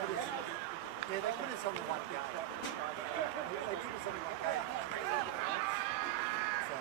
Yeah, they put us on the one game. They put us on the one game. So,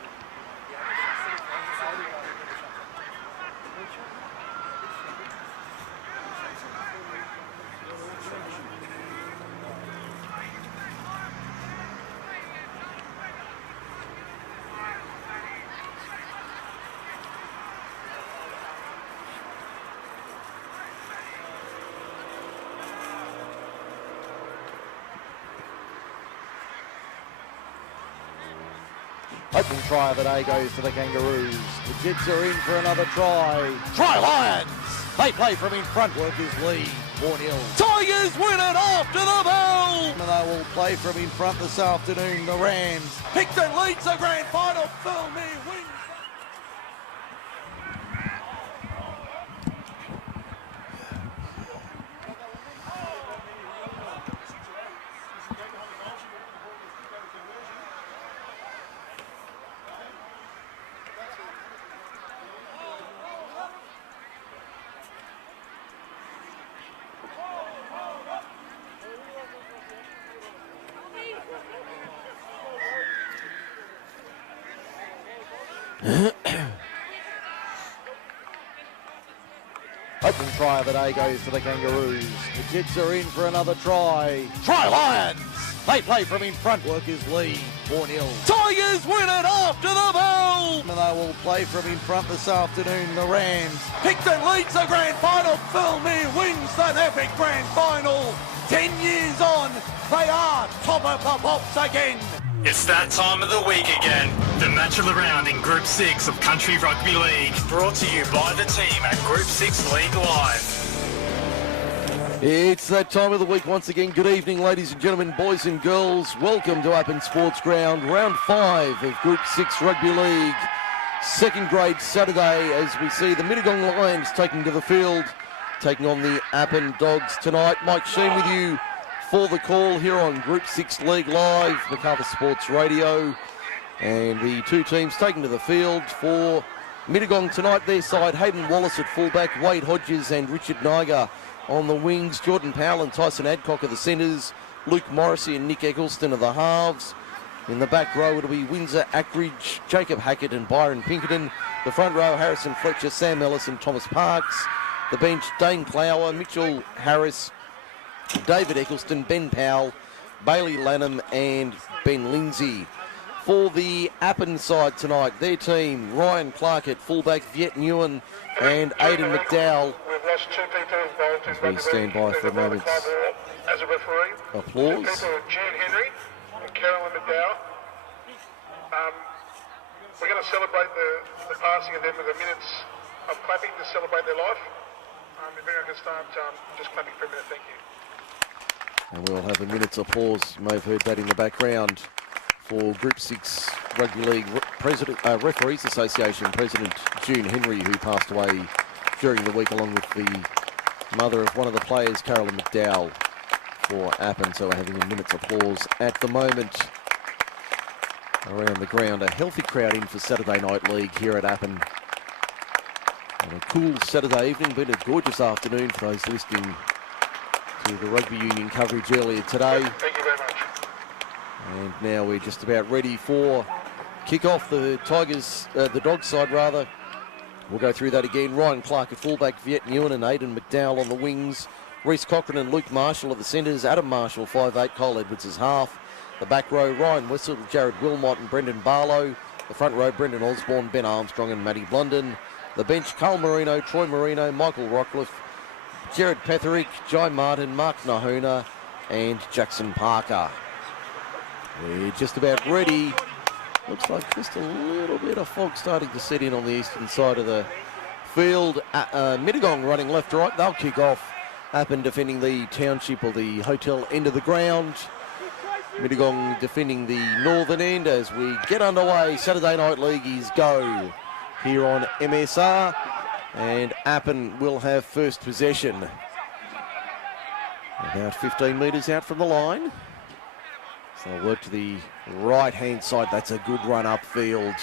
Opening try of the day goes to the Kangaroos. The Jets are in for another try. Try Lions! They play from in front. Workers lead 4-0. Tigers win it after the bell! And they will play from in front this afternoon. The Rams. Picton leads the grand final. Phil Mee wins. Opening try of the day goes to the Kangaroos. The Jets are in for another try. Try Lions! They play from in front. Workers lead 4-0. Tigers win it after the bell! And they will play from in front this afternoon. The Rams. Picton leads the grand final. Phil Mee wins the epic grand final. 10 years on, they are top of the pops again. It's that time of the week again. The match of the round in Group 6 of Country Rugby League. Brought to you by the team at Group 6 League Live. It's that time of the week once again. Good evening, ladies and gentlemen, boys and girls. Welcome to Appen Sports Ground, round 5 of Group 6 Rugby League. Second grade Saturday as we see the Mittagong Lions taking to the field, taking on the Appen Dogs tonight. Mike Sheen with you for the call here on Group 6 League Live, Macarthur Sports Radio. And the two teams taking to the field for Midigong tonight. Their side, Hayden Wallace at fullback, Wade Hodges and Richard Niger on the wings. Jordan Powell and Tyson Adcock are the centres. Luke Morrissey and Nick Eggleston are the halves. In the back row, it'll be Windsor Ackridge, Jacob Hackett and Byron Pinkerton. The front row, Harrison Fletcher, Sam Ellis and Thomas Parks. The bench, Dane Clower, Mitchell Harris, David Eccleston, Ben Powell, Bailey Lanham and Ben Lindsay. For the Appen side tonight, their team, Ryan Clark at fullback, Viet Nguyen and Aidan McDowell. We've lost 2 people involved in As we stand by for a moment. as a referee. Applause. 2 people, Jan Henry and Carolyn McDowell. We're going to celebrate the passing of them with a minutes of clapping to celebrate their life. If anyone can start just clapping for a minute, thank you. And we'll have a minute's applause. You may have heard that in the background for Group 6 Rugby League Referees Association President June Henry, who passed away during the week, along with the mother of one of the players, Carolyn McDowell, for Appen. So we're having a minute's applause at the moment. Around the ground, a healthy crowd in for Saturday Night League here at Appen. On a cool Saturday evening, been a gorgeous afternoon for those listening to the Rugby Union coverage earlier today. Thank you very much. And now we're just about ready for kick-off. The Tigers, the Dogs side rather. We'll go through that again. Ryan Clark at fullback, Viet Nguyen and Aidan McDowell on the wings. Reece Cochran and Luke Marshall are the centres. Adam Marshall, 5'8", Cole Edwards is half. The back row, Ryan Wessel, Jared Wilmot and Brendan Barlow. The front row, Brendan Osborne, Ben Armstrong and Matty Blunden. The bench, Carl Marino, Troy Marino, Michael Rockcliffe, Jared Petherick, Jai Martin, Mark Nahuna and Jackson Parker. We're just about ready. Looks like just a little bit of fog starting to set in on the eastern side of the field. Mittagong running left to right. They'll kick off. Appen defending the township or the hotel end of the ground. Mittagong defending the northern end as we get underway. Saturday Night League is go here on MSR, and Appen will have first possession. About 15 metres out from the line. So they'll work to the right-hand side. That's a good run upfield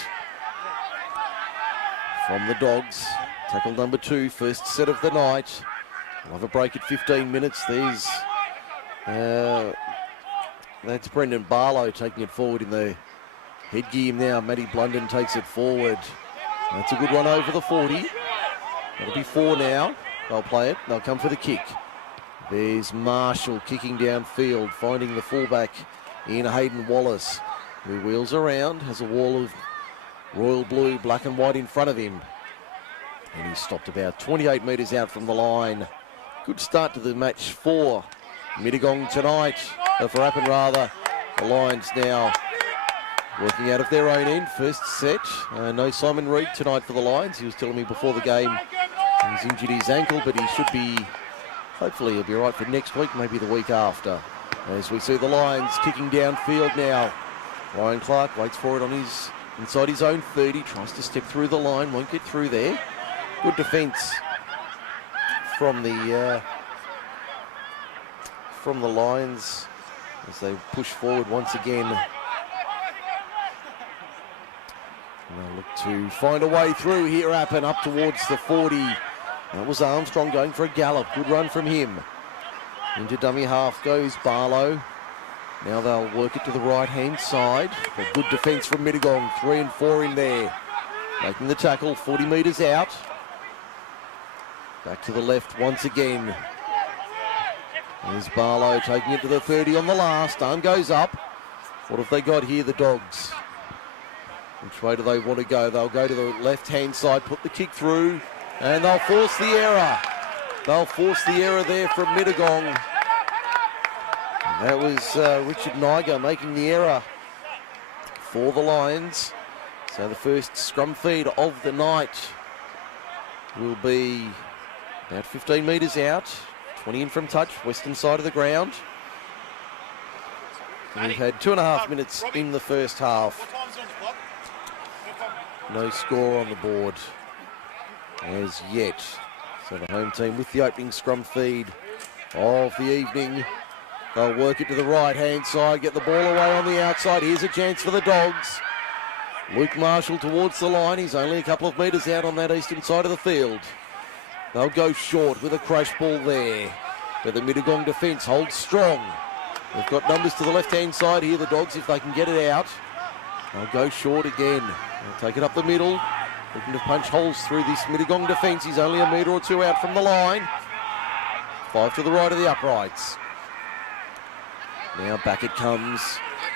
from the Dogs. Tackle number 2, first set of the night. We'll have a break at 15 minutes. There's That's Brendan Barlow taking it forward in the headgear now. Matty Blunden takes it forward. That's a good one over the 40. That'll be 4 now. They'll play it. They'll come for the kick. There's Marshall kicking downfield, finding the fullback in Hayden Wallace, who wheels around, has a wall of royal blue, black and white in front of him. And he's stopped about 28 metres out from the line. Good start to the match for Mittagong tonight, for Appen rather. The Lions now working out of their own end. First set. No Simon Reid tonight for the Lions. He was telling me before the game he's injured his ankle, but he should be, hopefully he'll be right for next week, maybe the week after. As we see the Lions kicking downfield now. Ryan Clark waits for it on his inside his own 30, tries to step through the line, won't get through there. Good defence from the Lions as they push forward once again. And they'll look to find a way through here, Appen up towards the 40. That was Armstrong going for a gallop. Good run from him. Into dummy half goes Barlow. Now they'll work it to the right-hand side. A good defence from Midigong. 3 and 4 in there. Making the tackle, 40 metres out. Back to the left once again. There's Barlow taking it to the 30 on the last. Arm goes up. What have they got here, the Dogs? Which way do they want to go? They'll go to the left-hand side, put the kick through, and they'll force the error. They'll force the error there from Mittagong. That was Richard Niger making the error for the Lions. So the first scrum feed of the night will be about 15 metres out, 20 in from touch, western side of the ground. And we've had 2.5 minutes in the first half. No score on the board as yet. So the home team with the opening scrum feed of the evening. They'll work it to the right-hand side, get the ball away on the outside. Here's a chance for the Dogs. Luke Marshall towards the line. He's only a couple of metres out on that eastern side of the field. They'll go short with a crash ball there. But the Midigong defence holds strong. They've got numbers to the left-hand side here, the Dogs, if they can get it out. They'll go short again. They'll take it up the middle. Looking to punch holes through this Midigong defence. He's only a metre or two out from the line. 5 to the right of the uprights. Now back it comes.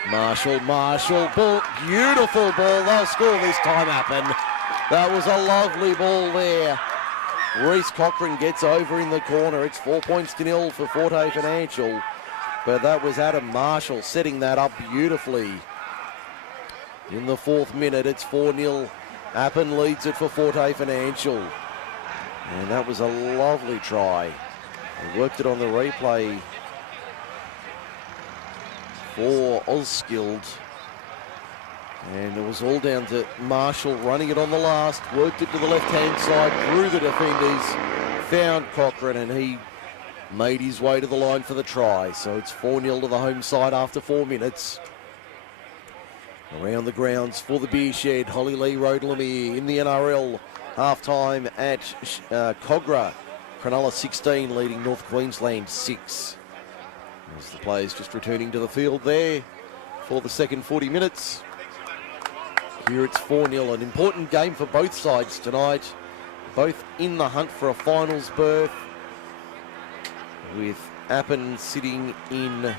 Marshall, ball, beautiful ball. They'll score this time, Appen. That was a lovely ball there. Reece Cochran gets over in the corner. It's 4 points to 0 for Forte Financial. But that was Adam Marshall setting that up beautifully. In the 4th minute, it's 4-0. Appen leads it for Forte Financial. And that was a lovely try. They worked it on the replay for Auskild. And it was all down to Marshall running it on the last, worked it to the left-hand side, through the defenders, found Cochran, and he made his way to the line for the try. So it's 4-0 to the home side after 4 minutes. Around the grounds for the Beer Shed, Holly Lee Road Lemire in the NRL. Half-time at Cogra. Cronulla 16 leading North Queensland 6. As the players just returning to the field there for the second 40 minutes. Here it's 4-0, an important game for both sides tonight. Both in the hunt for a finals berth, with Appen sitting in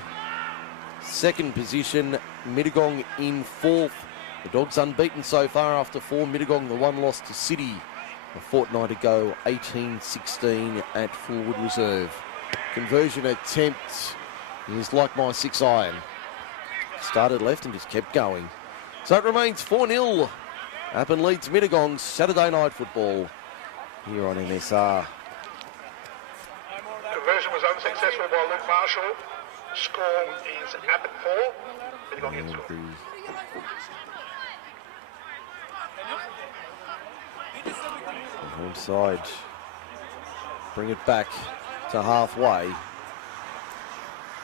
second position, Midigong in 4th. The Dogs unbeaten so far after 4. Midigong, the one loss to City a fortnight ago, 18-16 at Fullwood Reserve. Conversion attempt is like my 6-iron. Started left and just kept going. So it remains 4-0. Appen leads Midigong Saturday night football here on MSR. Conversion was unsuccessful by Luke Marshall. Score is Appen 4. Midigong in score. Home side bring it back to halfway.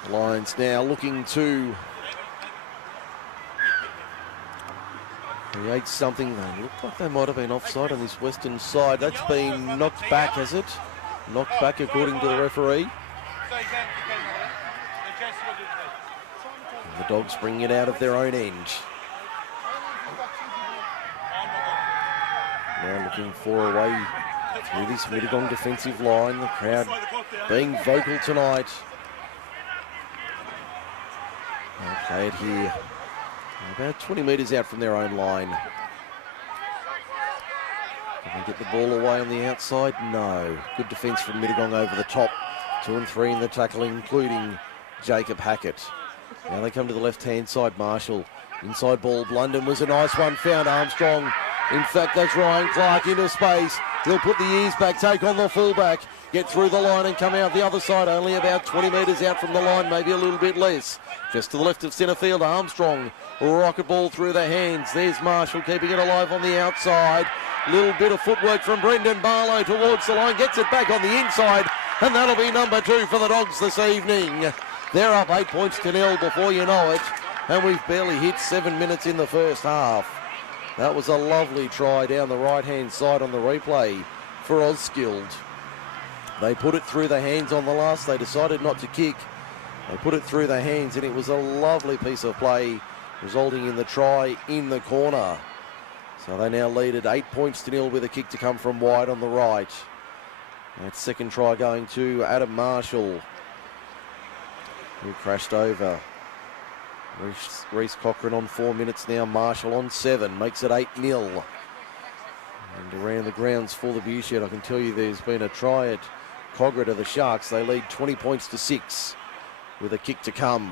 Lions now looking to create something. They look like they might have been offside on this western side. That's been knocked back, has it? Knocked back according to the referee. The Dogs bringing it out of their own end. Now looking for a way through this Mittagong defensive line. The crowd being vocal tonight. They'll play it here. About 20 metres out from their own line. Can they get the ball away on the outside? No. Good defence from Midigong over the top. 2 and 3 in the tackle, including Jacob Hackett. Now they come to the left-hand side. Marshall. Inside ball. Blunden was a nice one. Found Armstrong. In fact, that's Ryan Clark into space. He'll put the ears back, take on the fullback, get through the line and come out the other side. Only about 20 metres out from the line, maybe a little bit less. Just to the left of centre field, Armstrong. Rocket ball through the hands. There's Marshall keeping it alive on the outside. Little bit of footwork from Brendan Barlow towards the line. Gets it back on the inside. And that'll be number 2 for the Dogs this evening. They're up 8 points to 0 before you know it. And we've barely hit 7 minutes in the first half. That was a lovely try down the right-hand side on the replay for Osskild. They put it through the hands on the last. They decided not to kick. They put it through the hands, and it was a lovely piece of play, resulting in the try in the corner. So they now lead at 8 points to 0 with a kick to come from wide on the right. That second try going to Adam Marshall, who crashed over. Reece Cochran on 4 minutes now. Marshall on 7. Makes it 8-0. And around the grounds for the Viewshed, I can tell you there's been a try at Cogra to the Sharks. They lead 20 points to 6 with a kick to come.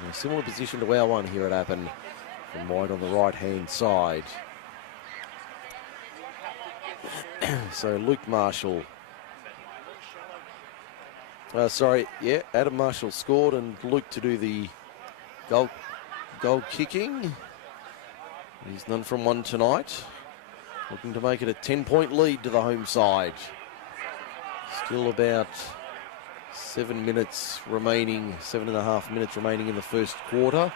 In a similar position to our one here at Appen from wide on the right-hand side. So Luke Marshall. Adam Marshall scored and Luke to do the goal kicking. He's none from one tonight. Looking to make it a 10-point lead to the home side. Still about 7 minutes remaining, 7.5 minutes remaining in the first quarter.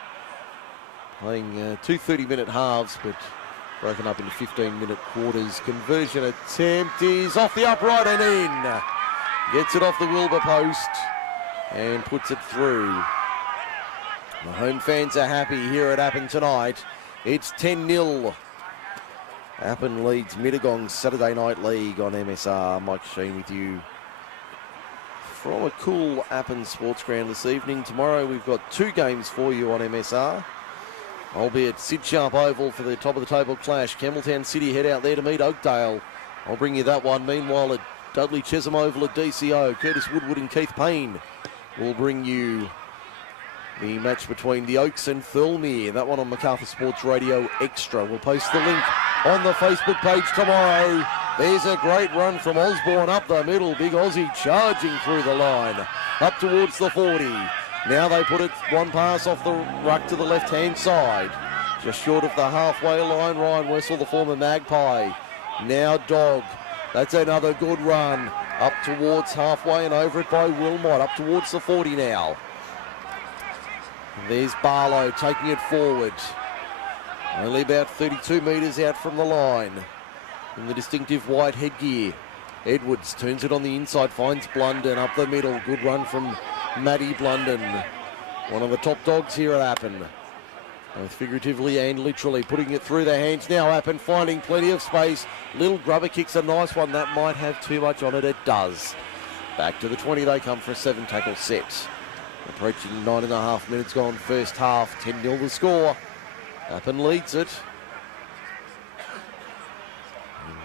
Playing 2 30-minute halves, but broken up into 15-minute quarters. Conversion attempt is off the upright and in. Gets it off the Wilbur post and puts it through. The home fans are happy here at Appen tonight. It's 10-0. Appen leads Mittagong's Saturday Night League on MSR. Mike Sheen with you from a cool Appen sports ground this evening. Tomorrow we've got 2 games for you on MSR. I'll be at Sid Sharp Oval for the top of the table clash. Campbelltown City head out there to meet Oakdale. I'll bring you that one. Meanwhile at Dudley Chesham Oval at DCO, Curtis Woodward and Keith Payne will bring you the match between the Oaks and Thirlmere. That one on Macarthur Sports Radio Extra. We'll post the link on the Facebook page tomorrow. There's a great run from Osborne up the middle. Big Aussie charging through the line. Up towards the 40. Now they put it one pass off the ruck to the left-hand side. Just short of the halfway line. Ryan Wessel, the former Magpie. Now Dog. That's another good run. Up towards halfway and over it by Wilmot. Up towards the 40 now. And there's Barlow taking it forward. Only about 32 metres out from the line. In the distinctive white headgear. Edwards turns it on the inside, finds Blunden up the middle. Good run from Matty Blunden. One of the top dogs here at Appen. Both figuratively and literally putting it through their hands now. Appen finding plenty of space. Little grubber kicks a nice one. That might have too much on it. It does. Back to the 20 they come for a 7-tackle set. Approaching 9.5 minutes gone first half. 10-0 the score. Appen leads it.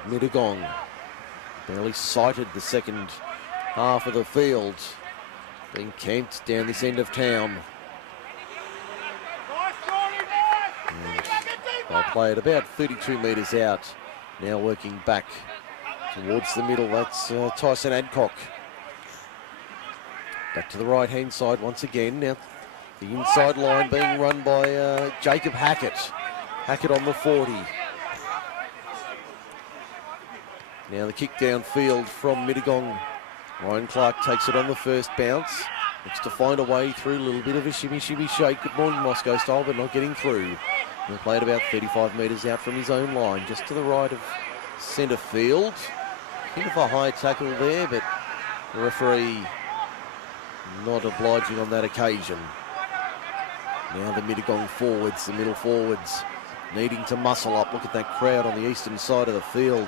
Midigong barely sighted the second half of the field. Being camped down this end of town. And they'll play it about 32 metres out. Now working back towards the middle. That's Tyson Adcock. Back to the right-hand side once again. Now the inside line being run by Jacob Hackett. Hackett on the 40. Now the kick downfield from Midigong. Ryan Clark takes it on the first bounce. Looks to find a way through. A little bit of a shimmy shake. Good morning Moscow style, but not getting through. He'll play it about 35 metres out from his own line, just to the right of centre field. Bit of a high tackle there, but the referee not obliging on that occasion. Now the Midigong forwards, the middle forwards, needing to muscle up. Look at that crowd on the eastern side of the field.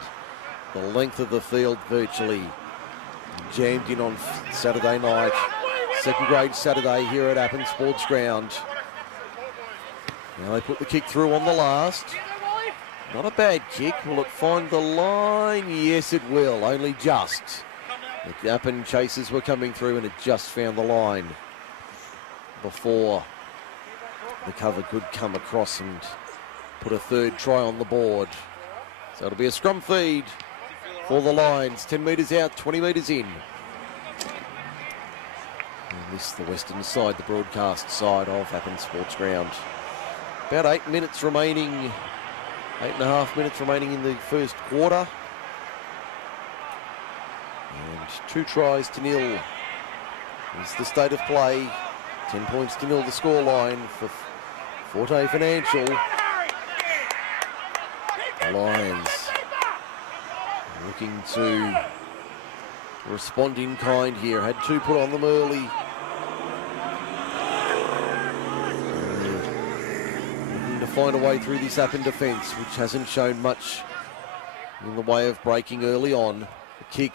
The length of the field virtually jammed in on Saturday night. Second grade Saturday here at Appen Sports Ground. Now they put the kick through on the last. Not a bad kick. Will it find the line? Yes, it will. Only just. The Appen chasers were coming through and it just found the line before the cover could come across and put a third try on the board. So it'll be a scrum feed for the Lions. 10 metres out, 20 metres in. And this is the western side, the broadcast side of Appen Sports Ground. About 8 minutes remaining, 8.5 minutes remaining in the first quarter. And 2 tries to nil is the state of play. 10 points to nil the scoreline for Forte Financial. Lions looking to respond in kind here. Had 2 put on them early. Looking to find a way through this Appen defence, which hasn't shown much in the way of breaking early on. A kick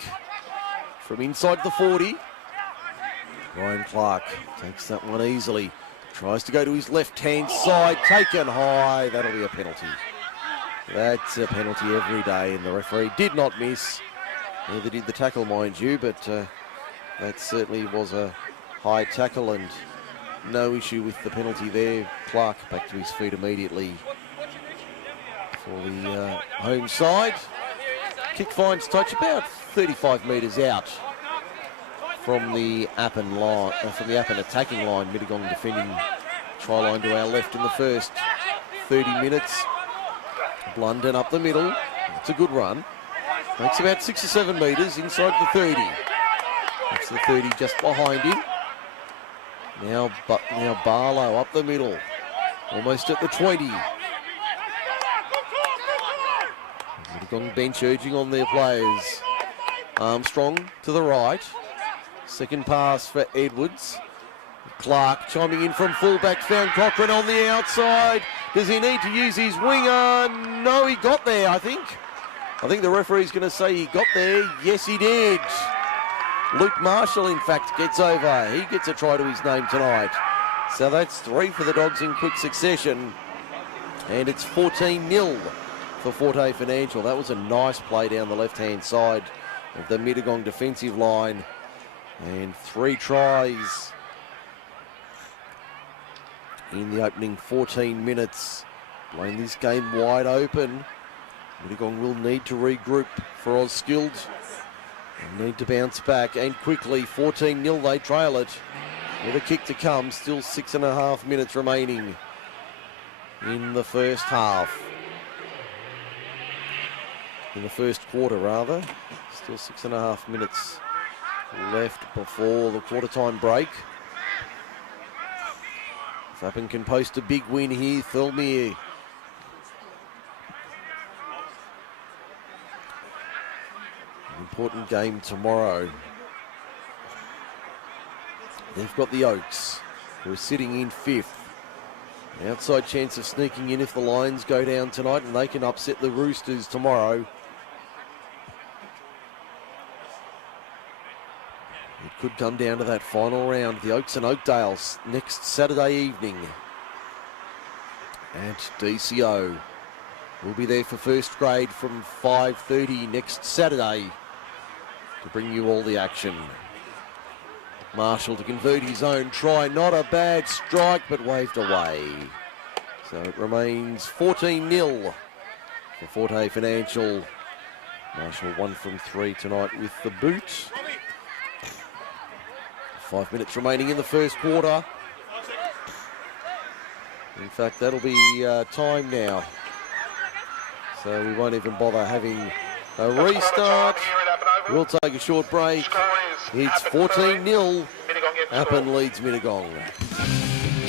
from inside the 40. Ryan Clark takes that one easily. Tries to go to his left-hand side. Taken high. That'll be a penalty. That's a penalty every day, and the referee did not miss. Neither did the tackle, mind you, but that certainly was a high tackle and no issue with the penalty there. Clark back to his feet immediately for the home side. Kick finds touch about 35 metres out from the Appen line, from the Appen attacking line. Mittagong defending try line to our left in the first 30 minutes. Blunden up the middle. It's a good run. Makes about 6 or 7 metres inside the 30. That's the 30 just behind him. Now Barlow up the middle. Almost at the 20. Midigong bench urging on their players. Armstrong to the right. Second pass for Edwards. Clark chiming in from fullback, found Cochrane on the outside. Does he need to use his winger? No, he got there, I think. I think the referee's going to say he got there. Yes, he did. Luke Marshall, in fact, gets over. He gets a try to his name tonight. So that's 3 for the Dogs in quick succession. And it's 14-0 for Forte Financial. That was a nice play down the left-hand side of the Midigong defensive line. And 3 tries in the opening 14 minutes. Playing this game wide open. Midigong will need to regroup for Osskilled. They need to bounce back and quickly. 14-0, they trail it. With a kick to come, still 6.5 minutes remaining in the first half. In the first quarter, rather. Still 6.5 minutes left before the quarter-time break. If Appen can post a big win here, Thirlmere. An important game tomorrow. They've got the Oaks, who are sitting in 5th. An outside chance of sneaking in if the Lions go down tonight, and they can upset the Roosters tomorrow. It could come down to that final round. The Oaks and Oakdale next Saturday evening at DCO. We'll be there for first grade from 5:30 next Saturday to bring you all the action. Marshall to convert his own try. Not a bad strike, but waved away. So it remains 14-0 for Forte Financial. Marshall 1 from 3 tonight with the boot. 5 minutes remaining in the first quarter. In fact, that'll be time now. So we won't even bother having a restart. We'll take a short break. It's 14-0. Appen leads Mittagong.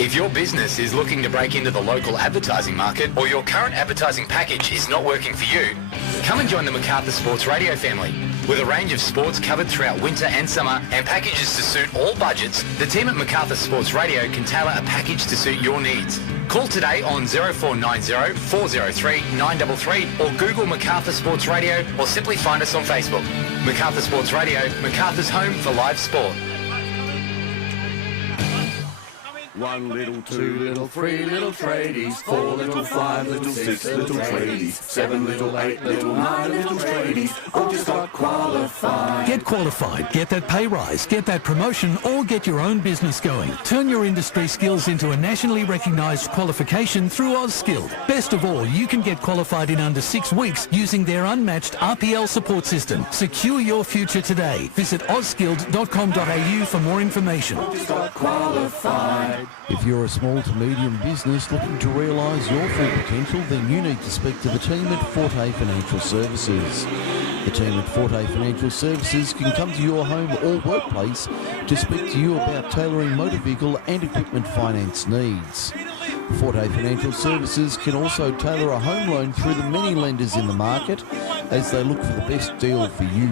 If your business is looking to break into the local advertising market or your current advertising package is not working for you, come and join the Macarthur Sports Radio family. With a range of sports covered throughout winter and summer and packages to suit all budgets, the team at Macarthur Sports Radio can tailor a package to suit your needs. Call today on 0490 403 933 or Google Macarthur Sports Radio or simply find us on Facebook. Macarthur Sports Radio, Macarthur's home for live sport. 1 little, 2 little, 3 little tradies, 4 little, 5 little, 6 little tradies, 7 little, 8 little, 9 little tradies, all just got qualified. Get qualified, get that pay rise, get that promotion, or get your own business going. Turn your industry skills into a nationally recognised qualification through AusSkilled. Best of all, you can get qualified in under 6 weeks using their unmatched RPL support system. Secure your future today. Visit auskilled.com.au for more information. All just got qualified. If you're a small to medium business looking to realise your full potential, then you need to speak to the team at Forte Financial Services. The team at Forte Financial Services can come to your home or workplace to speak to you about tailoring motor vehicle and equipment finance needs. Forte Financial Services can also tailor a home loan through the many lenders in the market as they look for the best deal for you.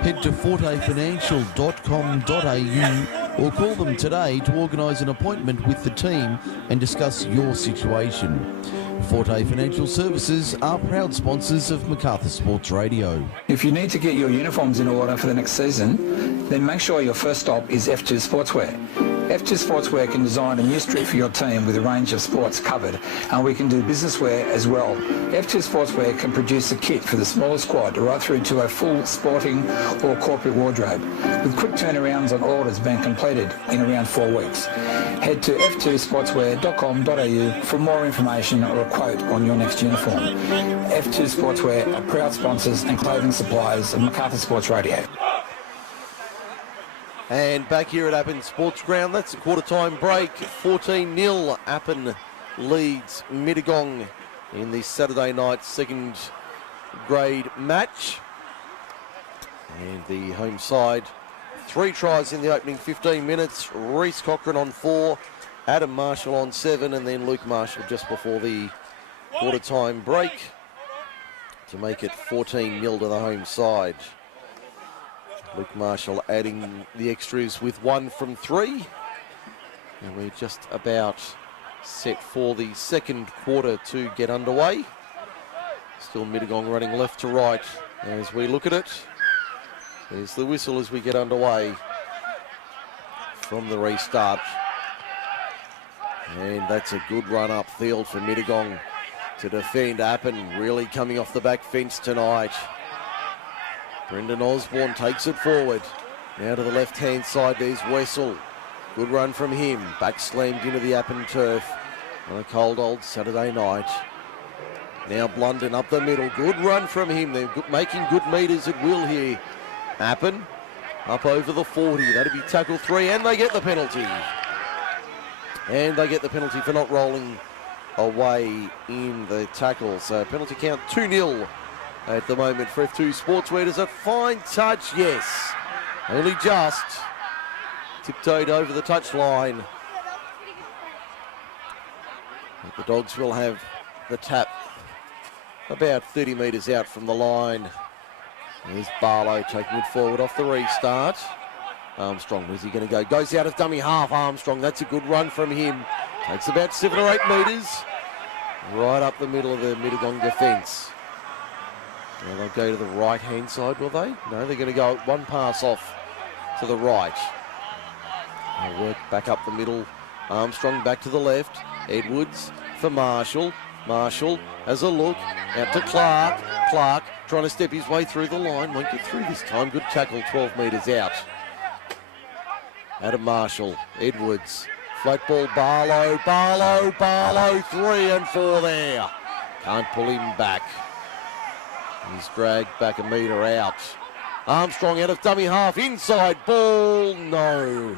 Head to fortefinancial.com.au or call them today to organise an appointment with the team and discuss your situation. Forte Financial Services are proud sponsors of Macarthur Sports Radio. If you need to get your uniforms in order for the next season, then make sure your first stop is F2 Sportswear. F2 Sportswear can design a new strip for your team with a range of sports covered, and we can do business wear as well. F2 Sportswear can produce a kit for the smaller squad right through to a full sporting or corporate wardrobe, with quick turnarounds on orders being completed in around 4 weeks. Head to f2sportswear.com.au for more information or a quote on your next uniform. F2 Sportswear are proud sponsors and clothing suppliers of Macarthur Sports Radio. And back here at Appen Sports Ground, that's a quarter-time break. 14-0, Appen leads Mittagong in the Saturday night second grade match. And the home side, 3 tries in the opening 15 minutes. Reece Cochran on 4, Adam Marshall on 7, and then Luke Marshall just before the quarter-time break to make it 14-0 to the home side. Luke Marshall adding the extras with 1 from 3. And we're just about set for the second quarter to get underway. Still Midigong running left to right as we look at it. There's the whistle as we get underway from the restart. And that's a good run upfield for Midigong to defend. Appen really coming off the back fence tonight. Brendan Osborne takes it forward. Now to the left-hand side, there's Wessel. Good run from him. Back slammed into the Appen turf on a cold old Saturday night. Now Blunden up the middle. Good run from him. They're making good metres at will here. Appen up over the 40. That'll be tackle 3, and they get the penalty. And they get the penalty for not rolling away in the tackle. So penalty count 2-0. At the moment for F2 Sportswear. Does a fine touch? Yes. Only just. Tiptoed over the touchline. The Dogs will have the tap about 30 metres out from the line. There's Barlow taking it forward off the restart. Armstrong, where's he going to go? Goes out of dummy half. Armstrong, that's a good run from him. Takes about 7 or 8 metres. Right up the middle of the Mittagong defence. Well, they'll go to the right-hand side, will they? No, they're going to go 1 pass off to the right. They'll work back up the middle. Armstrong back to the left. Edwards for Marshall. Marshall has a look. Out to Clark. Clark trying to step his way through the line. Won't get through this time. Good tackle, 12 metres out. Adam Marshall. Edwards. Flat ball, Barlow. Barlow. 3 and 4 there. Can't pull him back. He's dragged back a metre out. Armstrong out of dummy half. Inside ball. No.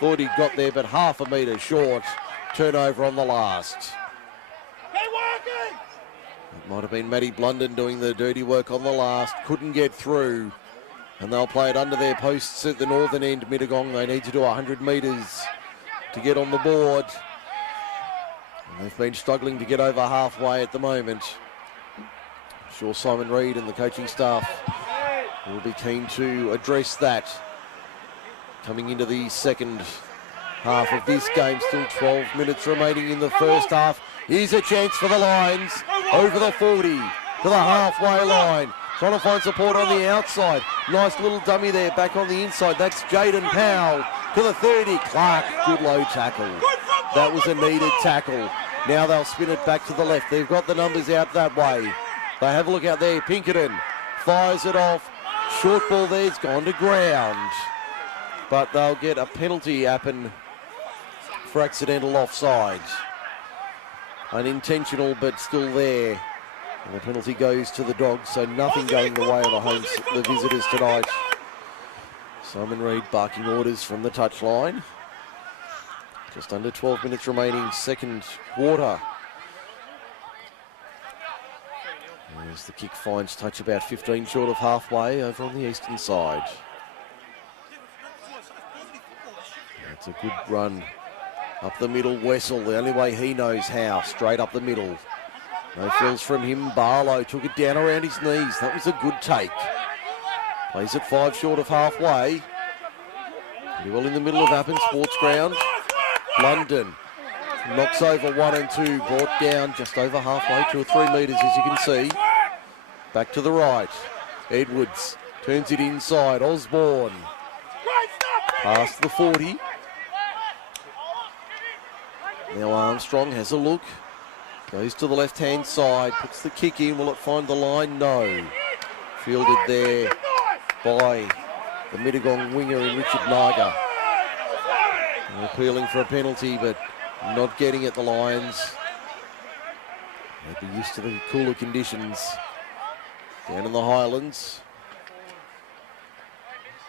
Thought he got there, but half a metre short. Turnover on the last. It might have been Matty Blunden doing the dirty work on the last. Couldn't get through. And they'll play it under their posts at the northern end. Mittagong, they need to do 100 metres to get on the board. And they've been struggling to get over halfway at the moment. I'm sure Simon Reid and the coaching staff will be keen to address that. Coming into the second half of this game, still 12 minutes remaining in the first half. Here's a chance for the Lions over the 40 to the halfway line. Trying to find support on the outside. Nice little dummy there, back on the inside. That's Jaden Powell to the 30. Clark, good low tackle. That was a needed tackle. Now they'll spin it back to the left. They've got the numbers out that way. They have a look out there. Pinkerton fires it off. Short ball there's gone to ground. But they'll get a penalty, Appen, for accidental offside. Unintentional, but still there. And the penalty goes to the Dogs, so nothing going the way of the visitors tonight. Simon Reid barking orders from the touchline. Just under 12 minutes remaining, second quarter. As the kick finds touch about 15 short of halfway over on the eastern side. That's a good run up the middle. Wessel, the only way he knows how, straight up the middle. No frills from him. Barlow took it down around his knees. That was a good take. Plays it 5 short of halfway. Pretty well in the middle of Appen Sports Ground. London knocks over 1 and 2. Brought down just over halfway, 2 or 3 metres as you can see. Back to the right. Edwards turns it inside. Osborne. Past the 40. Now Armstrong has a look. Goes to the left-hand side, puts the kick in. Will it find the line? No. Fielded there by the Mittagong winger in Richard Niger. They're appealing for a penalty, but not getting it, the Lions. They'd be used to the cooler conditions down in the Highlands.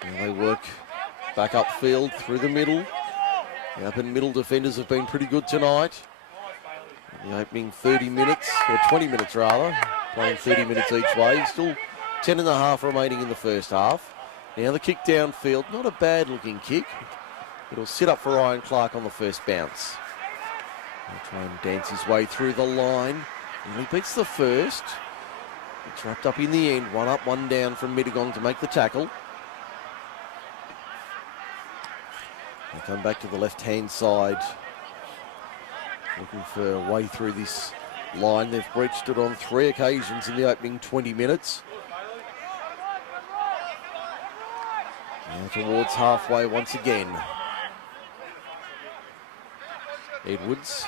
Now they work back upfield through the middle. The Appen middle defenders have been pretty good tonight. The opening 30 minutes, or 20 minutes rather, playing 30 minutes each way. Still 10 and a half remaining in the first half. Now the kick downfield, not a bad looking kick. It'll sit up for Ryan Clark on the first bounce. He'll try and dance his way through the line. And he beats the first. It's wrapped up in the end. 1 up, 1 down from Midigong to make the tackle. They come back to the left-hand side. Looking for a way through this line. They've breached it on 3 occasions in the opening 20 minutes. Now towards halfway once again. Edwards,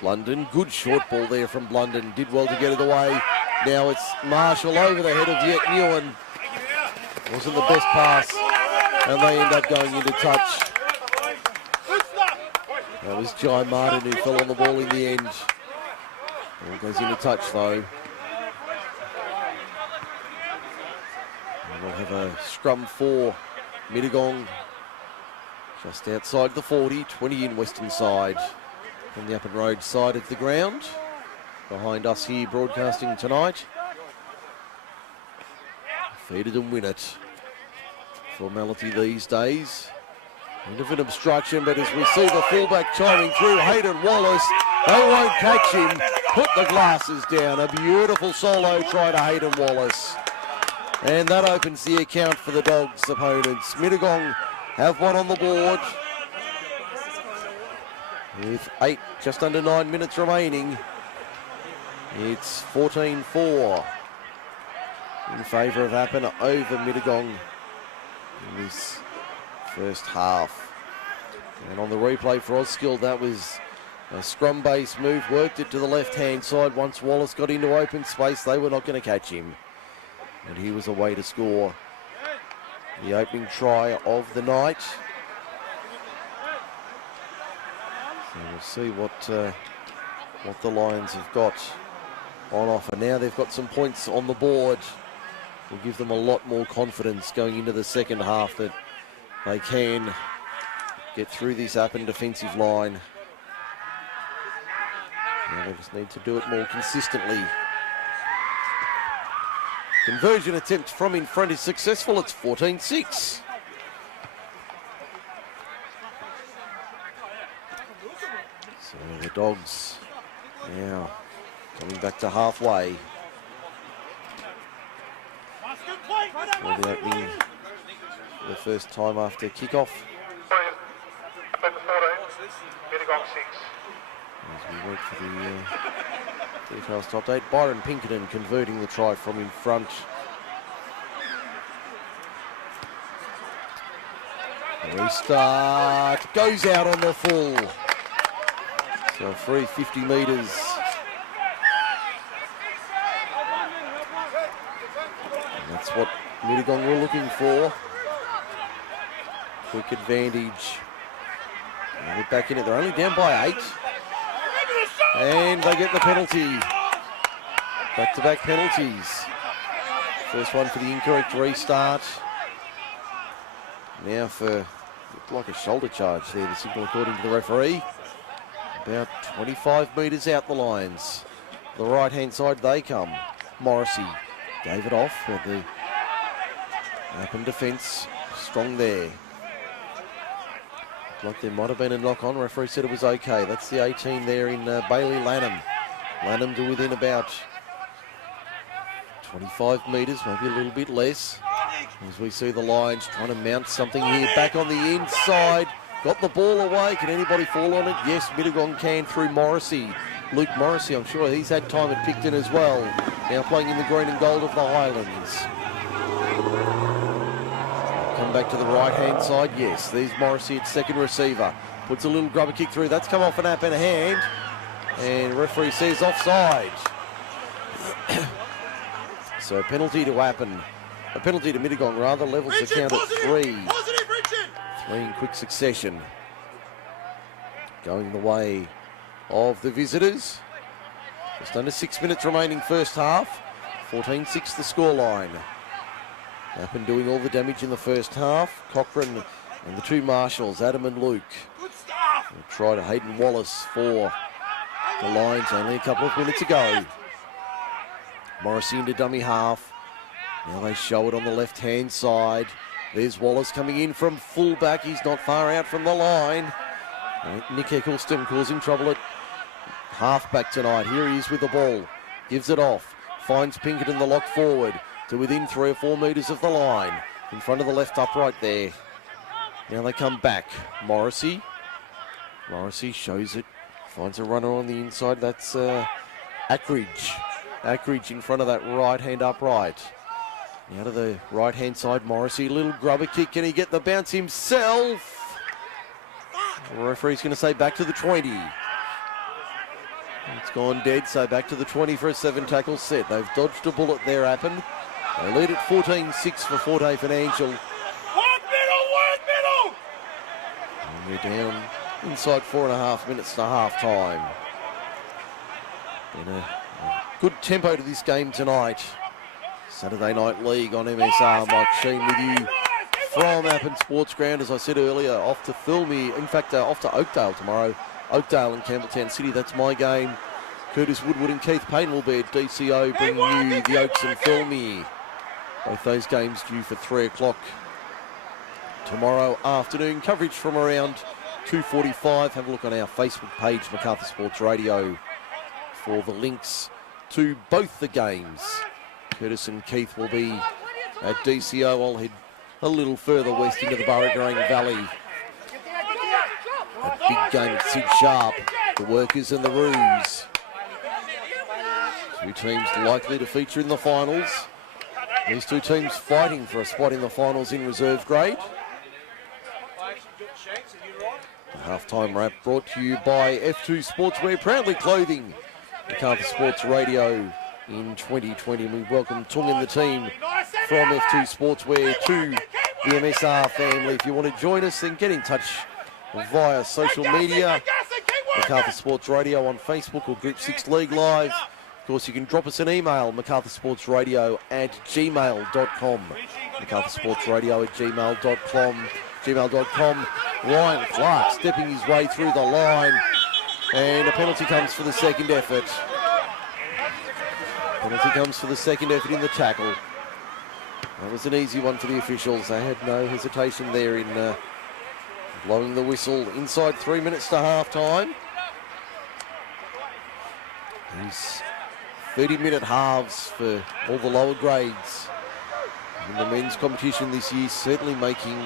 Blunden, good short ball there from Blunden. Did well to get it away. Now it's Marshall over the head of Yet Newen. Wasn't the best pass, and they end up going into touch. That was Jai Martin who fell on the ball in the end. Ball goes into touch though. And we'll have a scrum for Mittagong just outside the 40, 20 in western side from the Appen Road side of the ground. Behind us here broadcasting tonight. Feed it and win it. Formality these days. End of an obstruction, but as we see the fullback chiming through, Hayden Wallace, they won't catch him. Put the glasses down. A beautiful solo try to Hayden Wallace. And that opens the account for the Dogs' opponents. Mittagong have 1 on the board. With 8, just under 9 minutes remaining. It's 14-4 in favour of Appen over Mittagong in this first half. And on the replay for Auskill, that was a scrum-based move, worked it to the left-hand side. Once Wallace got into open space, they were not going to catch him. And he was away to score the opening try of the night. So we'll see what the Lions have got on offer. Now they've got some points on the board. Will give them a lot more confidence going into the second half that they can get through this Appen defensive line. Now they just need to do it more consistently. Conversion attempt from in front is successful. It's 14-6. Dogs now coming back to halfway. For the opening for the first time after kick-off. Appin 14, Midigong 6. As we wait for the details to update. Byron Pinkerton converting the try from in front. Restart, goes out on the full. So free 50 metres. And that's what Mittagong were looking for. Quick advantage. And they're back in it, they're only down by 8. And they get the penalty. Back-to-back penalties. First one for the incorrect restart. Now for, looked like a shoulder charge there, the signal according to the referee. About 25 metres out the lines. The right-hand side they come. Morrissey gave it off with the Appen defence strong there. Looked like there might have been a knock on. Referee said it was okay. That's the 18 there in Bailey Lanham. Lanham to within about 25 metres, maybe a little bit less. As we see the Lions trying to mount something here. Back on the inside. Got the ball away. Can anybody fall on it? Yes, Mittagong can through Morrissey. Luke Morrissey, I'm sure he's had time at Picton as well. Now playing in the green and gold of the Highlands. Come back to the right-hand side. Yes, there's Morrissey at second receiver. Puts a little grubber kick through. That's come off an Appen hand. And referee says offside. So penalty to Appen. A penalty to Midigong rather, levels the count at 3. 3 in quick succession. Going the way of the visitors. Just under 6 minutes remaining first half. 14-6 the scoreline. Appen doing all the damage in the first half. Cochrane and the two marshals, Adam and Luke. We'll try to Hayden Wallace for the Lions only a couple of minutes ago. Morrissey into dummy half. Now they show it on the left-hand side. There's Wallace coming in from full-back. He's not far out from the line. Nick Eccleston causing trouble at half-back tonight. Here he is with the ball. Gives it off. Finds Pinkerton the lock forward to within 3 or 4 metres of the line. In front of the left upright there. Now they come back. Morrissey. Morrissey shows it. Finds a runner on the inside. That's Ackridge. Ackridge in front of that right-hand upright. Now to the right-hand side, Morrissey, little grubber kick. Can he get the bounce himself? The referee's going to say back to the 20. It's gone dead, so back to the 20 for a 7-tackle set. They've dodged a bullet there, Appen. They lead at 14-6 for Forte Financial. Work middle! And we're down inside 4.5 minutes to half-time. Been a good tempo to this game tonight. Saturday Night League on MSR. Mike Sheen with you from Appen Sports Ground. As I said earlier, off to Thilmy, in fact, off to Oakdale tomorrow. Oakdale and Campbelltown City, that's my game. Curtis Woodward and Keith Payne will be at DCO bringing you the Oaks and Thilmy. Both those games due for 3 o'clock tomorrow afternoon. Coverage from around 2:45. Have a look on our Facebook page, Macarthur Sports Radio, for the links to both the games. Curtis and Keith will be at DCO. I'll head a little further west into the Burragorang Valley. A big game at Sid Sharp, the Workers and the Roos. Two teams likely to feature in the finals. These two teams fighting for a spot in the finals in reserve grade. The halftime wrap brought to you by F2 Sportswear, proudly clothing Macarthur Sports Radio in 2020. We welcome Tung and the team from F2 Sportswear to the MSR family. If you want to join us, then get in touch via social media. Macarthur Sports Radio on Facebook or Group 6 League Live. Of course, you can drop us an email, macarthursportsradio@gmail.com. macarthursportsradio@gmail.com. Ryan Clark stepping his way through the line. And a penalty comes for the second effort. Penalty comes for the second effort in the tackle. That was an easy one for the officials. They had no hesitation there in blowing the whistle inside 3 minutes to half time. These 30-minute halves for all the lower grades in the men's competition this year, certainly making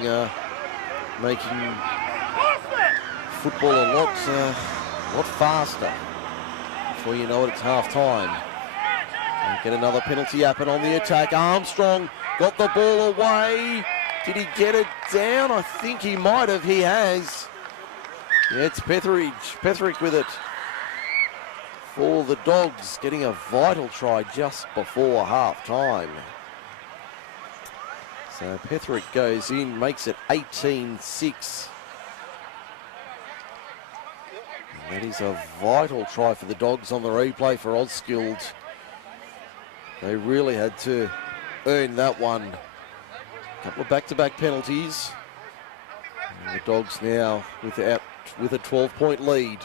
football a lot faster. Before you know it, it's half time. And get another penalty. Appen on the attack. Armstrong got the ball away. Did he get it down? I think he might have. He has. Yeah, it's Petherick with it for the Dogs, getting a vital try just before half time. So Petherick goes in, makes it 18-6. That is a vital try for the Dogs on the replay for Osskild. They really had to earn that one. A couple of back-to-back penalties. And the Dogs now with a 12-point lead.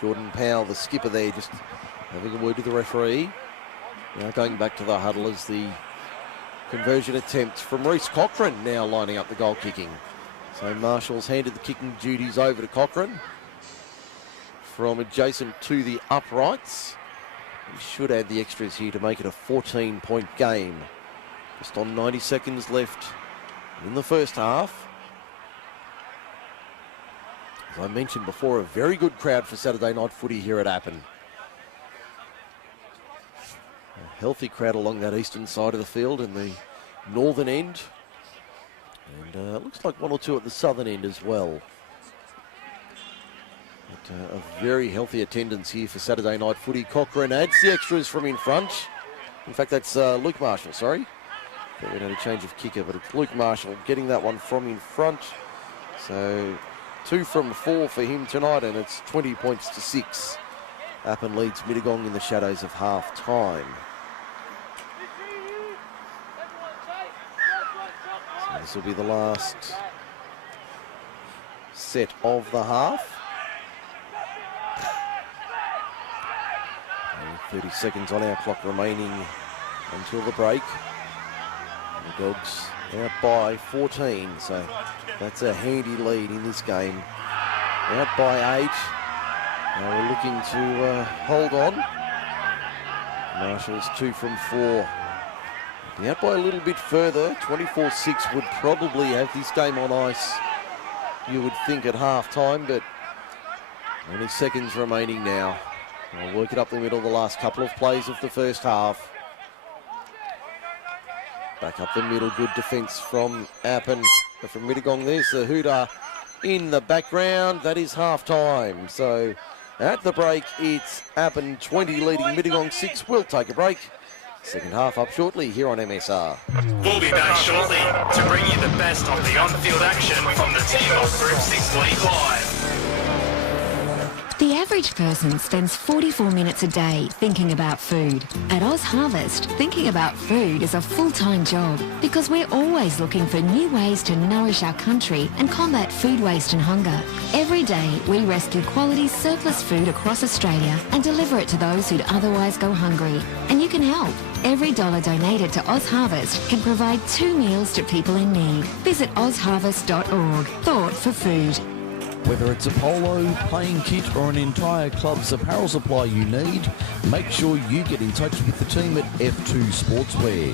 Jordan Powell, the skipper there, just having a word with the referee. Now going back to the huddle as the conversion attempt from Reece Cochrane now lining up the goal kicking. So Marshall's handed the kicking duties over to Cochrane from adjacent to the uprights. He should add the extras here to make it a 14-point game. Just on 90 seconds left in the first half. As I mentioned before, a very good crowd for Saturday night footy here at Appen. A healthy crowd along that eastern side of the field and the northern end. And it looks like one or two at the southern end as well. But, a very healthy attendance here for Saturday night footy. Cochrane adds the extras from in front. In fact, that's Luke Marshall, sorry. Thought we'd had a change of kicker, but it's Luke Marshall getting that one from in front. So 2 from 4 for him tonight, and it's 20 points to 6. Appen leads Mittagong in the shadows of half time. So this will be the last set of the half. 30 seconds on our clock remaining until the break. The Dogs out by 14, so that's a handy lead in this game. Out by 8. Now we're looking to hold on. Marshall's 2 from 4. Be out by a little bit further. 24-6 would probably have this game on ice, you would think, at half time, but only seconds remaining now. I'll work it up the middle the last couple of plays of the first half. Back up the middle, good defence from Appen, from Midigong. There's the hooter in the background. That is half time. So at the break, it's Appen 20 leading Midigong 6. We'll take a break. Second half up shortly here on MSR. We'll be back shortly to bring you the best of the on-field action from the team of Group 6 League Live. The average person spends 44 minutes a day thinking about food. At Oz Harvest, thinking about food is a full-time job because we're always looking for new ways to nourish our country and combat food waste and hunger. Every day, we rescue quality surplus food across Australia and deliver it to those who'd otherwise go hungry. And you can help. Every dollar donated to Oz Harvest can provide 2 meals to people in need. Visit ozharvest.org. Thought for food. Whether it's a polo, playing kit or an entire club's apparel supply you need, make sure you get in touch with the team at F2 Sportswear.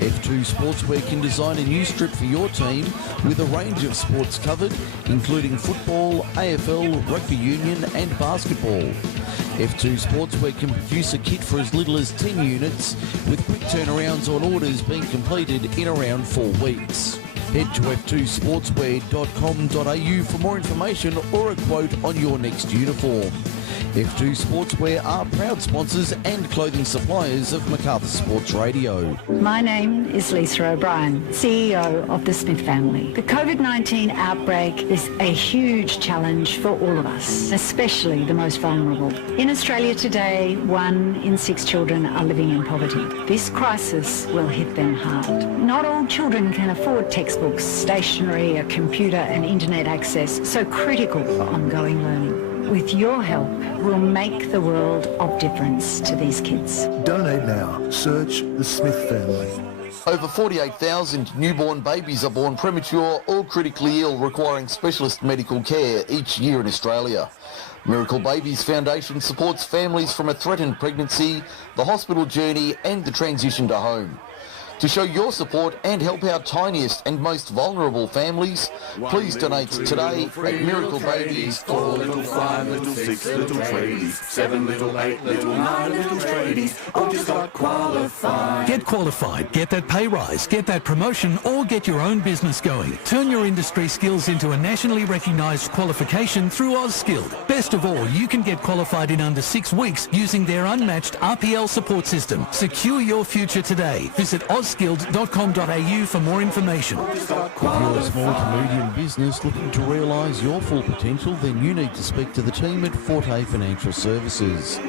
F2 Sportswear can design a new strip for your team with a range of sports covered, including football, AFL, rugby union and basketball. F2 Sportswear can produce a kit for as little as 10 units, with quick turnarounds on orders being completed in around 4 weeks. Head to f2sportswear.com.au for more information or a quote on your next uniform. F2 Sportswear are proud sponsors and clothing suppliers of Macarthur Sports Radio. My name is Lisa O'Brien, CEO of the Smith family. The COVID-19 outbreak is a huge challenge for all of us, especially the most vulnerable. In Australia today, 1 in 6 children are living in poverty. This crisis will hit them hard. Not all children can afford textbooks, stationery, a computer and internet access, so critical for ongoing learning. With your help, we'll make the world of difference to these kids. Donate now. Search the Smith family. Over 48,000 newborn babies are born premature or critically ill, requiring specialist medical care each year in Australia. Miracle Babies Foundation supports families from a threatened pregnancy, the hospital journey and the transition to home. To show your support and help our tiniest and most vulnerable families, please donate today at Miracle Babies. 4 little 5 little 6 little tradies, 7 little 8 little 9 little tradies, all just got qualified. Get qualified, get that pay rise, get that promotion, or get your own business going. Turn your industry skills into a nationally recognised qualification through AusSkilled. Best of all, you can get qualified in under 6 weeks using their unmatched RPL support system. Secure your future today. Visit ausskilled.com.au for more information. If you're a small to medium business looking to realise your full potential, then you need to speak to the team at Forte Financial Services.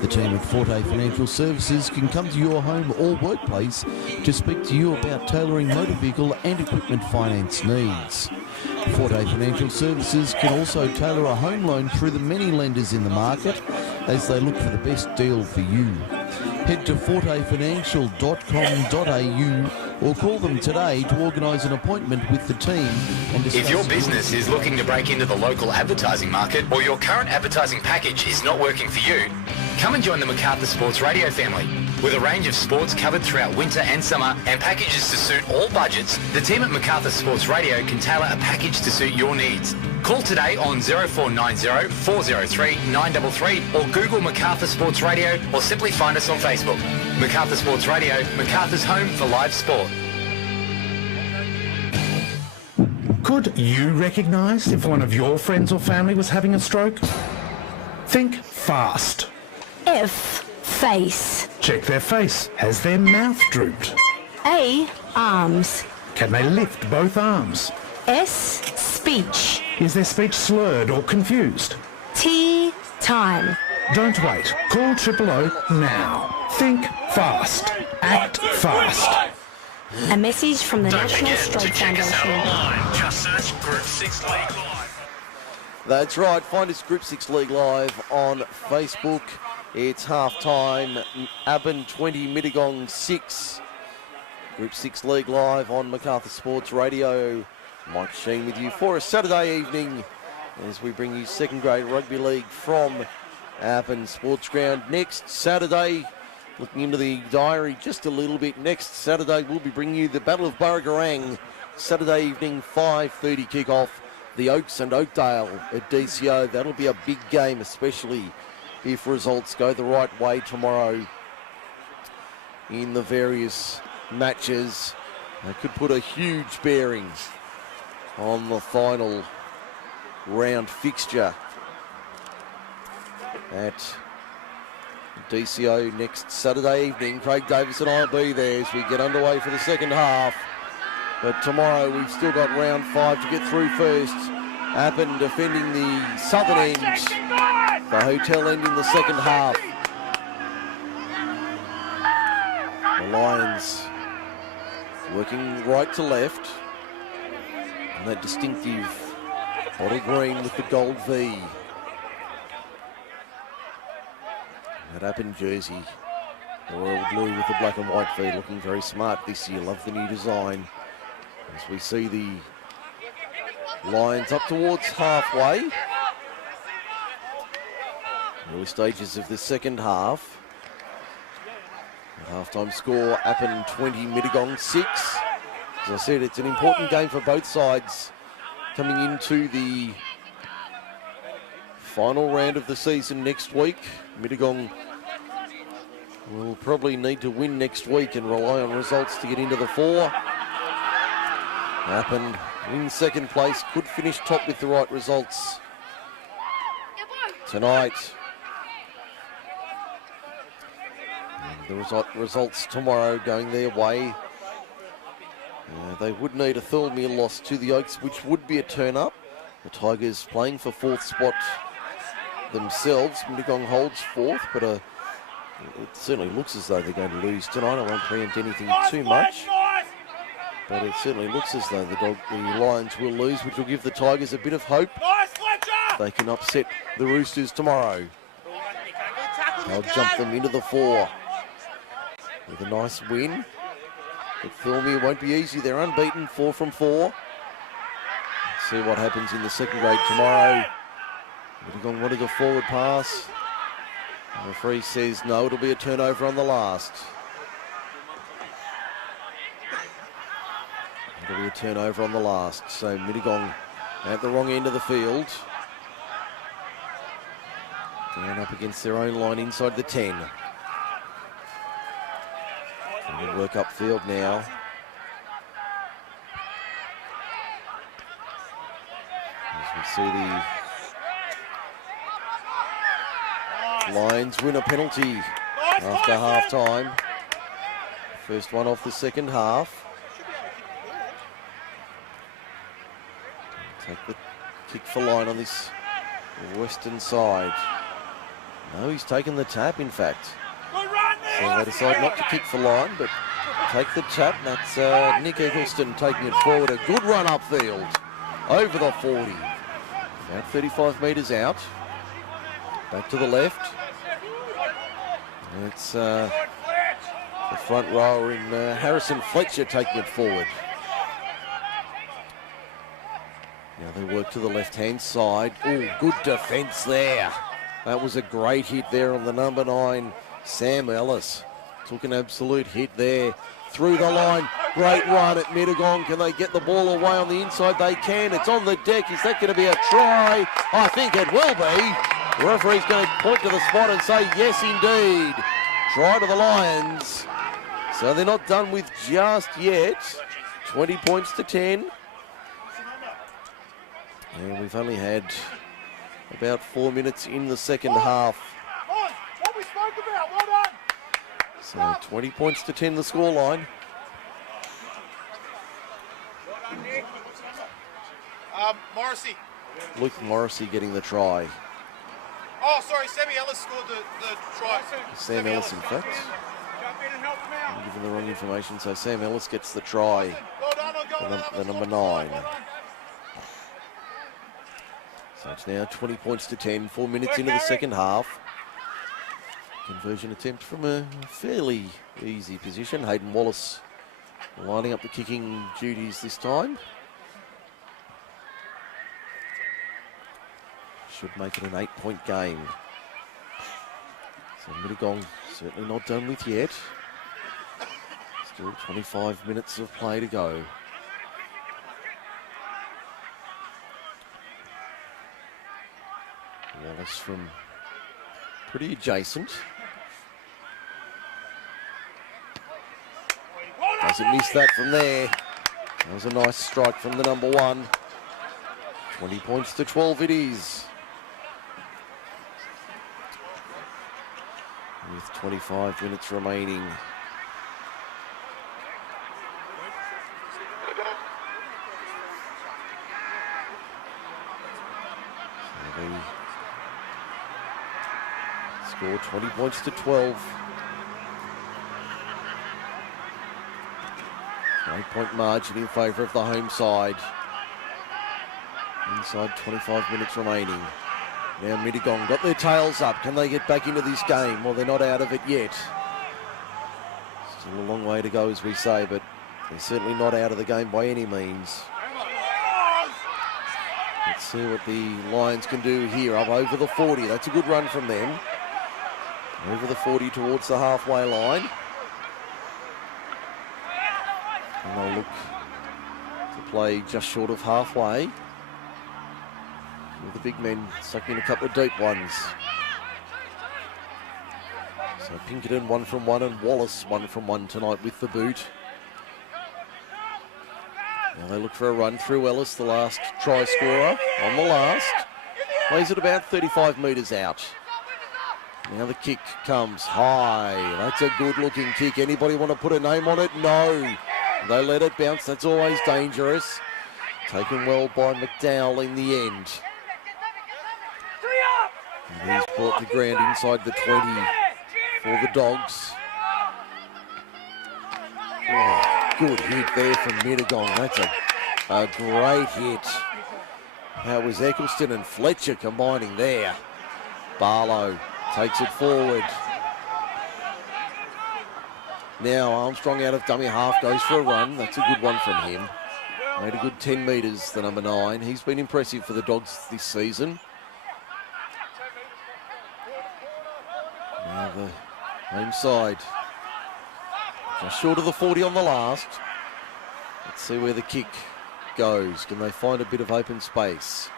The team at Forte Financial Services can come to your home or workplace to speak to you about tailoring motor vehicle and equipment finance needs. Forte Financial Services can also tailor a home loan through the many lenders in the market as they look for the best deal for you. Head to fortefinancial.com.au or call them today to organise an appointment with the team and discuss. If your business is looking to break into the local advertising market or your current advertising package is not working for you, come and join the MacArthur Sports Radio family. With a range of sports covered throughout winter and summer and packages to suit all budgets, the team at MacArthur Sports Radio can tailor a package to suit your needs. Call today on 0490 403 933 or Google MacArthur Sports Radio or simply find us on Facebook. MacArthur Sports Radio, MacArthur's home for live sport. Could you recognise if one of your friends or family was having a stroke? Think fast. F. Face. Check their face. Has their mouth drooped? A. Arms. Can they lift both arms? S. Speech. Is their speech slurred or confused? T. Time. Don't wait. Call 000 now. Think fast. Act fast. A message from the National Stroke Foundation. Online. Just search Group 6 League Live. That's right, find us Group 6 League Live on Facebook. It's half-time, Appen 20, Midigong 6. Group 6 League Live on MacArthur Sports Radio. Mike Sheen with you for a Saturday evening as we bring you second grade rugby league from Appen Sports Ground. Next Saturday, looking into the diary just a little bit, next Saturday we'll be bringing you the Battle of Burragarang. Saturday evening, 5:30 kick-off, the Oaks and Oakdale at DCO. That'll be a big game, especially if results go the right way tomorrow in the various matches. They could put a huge bearing on the final round fixture at DCO next Saturday evening. Craig Davis and I will be there as we get underway for the second half. But tomorrow we've still got round 5 to get through first. Appen defending the southern end. The hotel end in the second half. The Lions working right to left. And that distinctive bottle green with the gold V. That Appen jersey. The royal blue with the black and white V, looking very smart this year. Love the new design. As we see the Lions up towards halfway. Early stages of the second half. Half-time score, Appen 20, Midigong 6. As I said, it's an important game for both sides coming into the final round of the season next week. Midigong will probably need to win next week and rely on results to get into the 4. Appen in second place, could finish top with the right results tonight. And the results tomorrow going their way. They would need a Thirlmere loss to the Oaks, which would be a turn-up. The Tigers playing for 4th spot themselves. Mittagong holds 4th, but it certainly looks as though they're going to lose tonight. I won't preempt anything too much. But it certainly looks as though the Lions will lose, which will give the Tigers a bit of hope. They can upset the Roosters tomorrow. They'll jump them into the 4 with a nice win. But Thirlmere won't be easy. They're unbeaten, 4 from 4. Let's see what happens in the second grade tomorrow. Midigong wanted a forward pass. The referee says no, it'll be a turnover on the last. It'll be a turnover on the last. So Midigong at the wrong end of the field. Down up against their own line inside the 10. They work upfield now. As we see the Lions win a penalty after half-time. First one off the second half. Take the kick for line on this western side. No, he's taken the tap, in fact. So they decide not to kick for line, but take the tap. That's Nick Eggleston taking it forward. A good run upfield. Over the 40. About 35 metres out. Back to the left. It's the front rower in Harrison Fletcher taking it forward. Now they work to the left-hand side. Oh, good defence there. That was a great hit there on the number 9, Sam Ellis. Took an absolute hit there. Through the line. Great run at Mittagong. Can they get the ball away on the inside? They can. It's on the deck. Is that going to be a try? I think it will be. The referee's going to point to the spot and say, yes, indeed. Try to the Lions. So they're not done with just yet. 20 points to 10. And we've only had about 4 minutes in the second half. So 20 points to 10 the scoreline. Morrissey. Luke Morrissey getting the try. Oh, sorry, Sammy Ellis scored the try. Sam Ellis, in fact. I'm giving the wrong information, so Sam Ellis gets the try. The number 9. So it's now 20 points to 10, 4 minutes into the second half. Conversion attempt from a fairly easy position. Hayden Wallace lining up the kicking duties this time. Should make it an 8-point game. So Midigong certainly not done with yet. Still 25 minutes of play to go. Wallace from pretty adjacent. Doesn't miss that from there. That was a nice strike from the number 1. 20 points to 12 it is. With 25 minutes remaining. So they score 20 points to 12. 8-point margin in favour of the home side. Inside 25 minutes remaining. Now Midigong got their tails up. Can they get back into this game? Well, they're not out of it yet. Still a long way to go, as we say, but they're certainly not out of the game by any means. Let's see what the Lions can do here. Up over the 40. That's a good run from them. Over the 40 towards the halfway line. And they'll look to play just short of halfway. With the big men sucking a couple of deep ones. So Pinkerton 1 from 1 and Wallace 1 from 1 tonight with the boot. Now they look for a run through Ellis, the last try scorer on the last. Plays it about 35 metres out. Now the kick comes high. That's a good looking kick. Anybody want to put a name on it? No. They let it bounce. That's always dangerous. Taken well by McDowell in the end. And he's brought to ground inside the 20 for the Dogs. Oh, good hit there from Mittagong. That's a great hit. That was Eccleston and Fletcher combining there. Barlow takes it forward. Now Armstrong out of dummy half, goes for a run. That's a good one from him. Made a good 10 metres, the number 9. He's been impressive for the Dogs this season. Home side. Just short of the 40 on the last. Let's see where the kick goes. Can they find a bit of open space?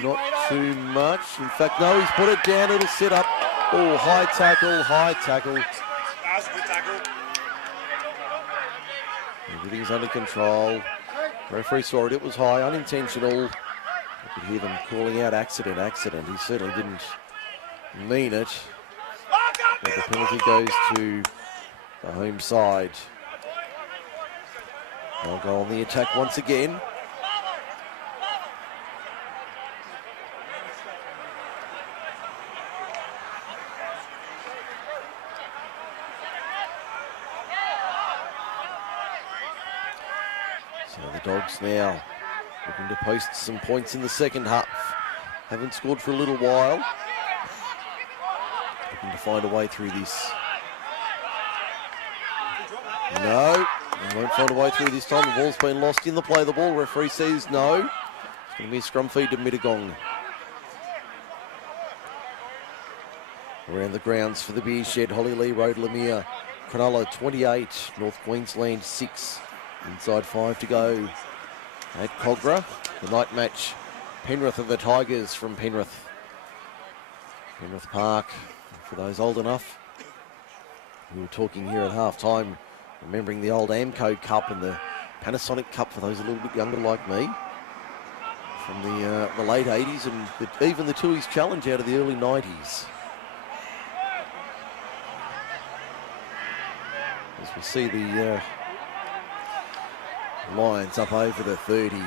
Not too much. In fact, no, he's put it down. It'll sit up. Oh, high tackle, high tackle. That's a good tackle. Everything's under control. Referee saw it. It was high, unintentional. I could hear them calling out accident, accident. He certainly didn't mean it. But the penalty goes to the home side. They'll go on the attack once again. So the Dogs now looking to post some points in the second half. Haven't scored for a little while. Looking to find a way through this. No, they won't find a way through this time. The ball's been lost in the play. The ball referee says no. It's going to be a scrum feed to Mittagong. Around the grounds for the beer shed, Hollylee Road, Lemire. Cronulla 28, North Queensland 6. Inside 5 to go at Cogra. The night match, Penrith of the Tigers from Penrith. Penrith Park, for those old enough. We were talking here at half-time, remembering the old Amco Cup and the Panasonic Cup for those a little bit younger like me. From the late 80s and even the Tooheys Challenge out of the early 90s. As we see the Lions up over the 30 to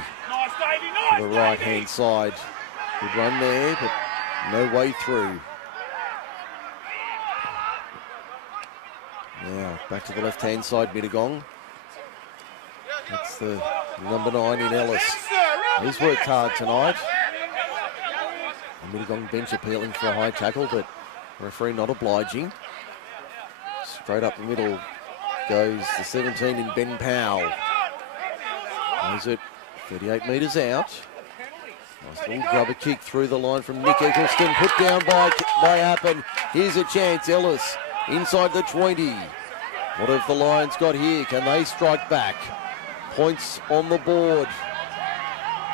the right-hand side. Good run there, but no way through. Now, back to the left-hand side, Midigong. That's the number 9 in Ellis. He's worked hard tonight. The Midigong bench appealing for a high tackle, but referee not obliging. Straight up the middle goes the 17 in Ben Powell. Goes it 38 metres out. Nice little grubber kick through the line from Nick Eccleston, put down by Appen. Here's a chance, Ellis inside the 20. What have the Lions got here? Can they strike back? Points on the board.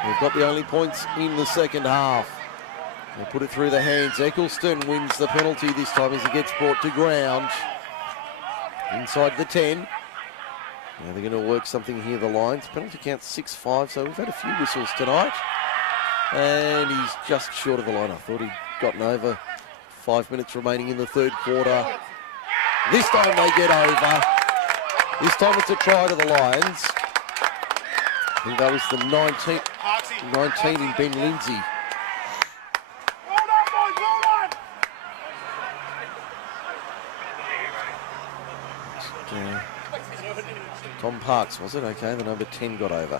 They've got the only points in the second half. They put it through the hands. Eccleston wins the penalty this time as he gets brought to ground. Inside the 10. Now they're going to work something here, the Lions. Penalty count 6-5, so we've had a few whistles tonight. And he's just short of the line. I thought he'd gotten over. 5 minutes remaining in the third quarter. This time they get over. This time it's a try to the Lions. I think that was the 19 in Ben Lindsay. Tom Parks, was it? Okay, the number 10 got over.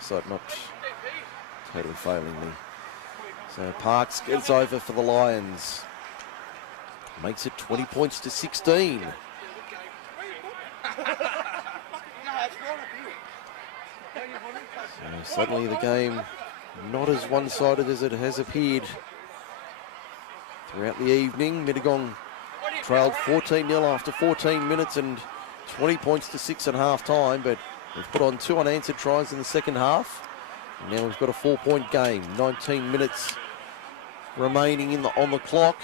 So not totally failing me. So Parks gets over for the Lions. Makes it 20 points to 16. So suddenly the game not as one-sided as it has appeared throughout the evening. Midigong trailed 14-0 after 14 minutes and 20 points to 6 at half-time, but we've put on 2 unanswered tries in the second half. And now we've got a 4-point game. 19 minutes remaining on the clock.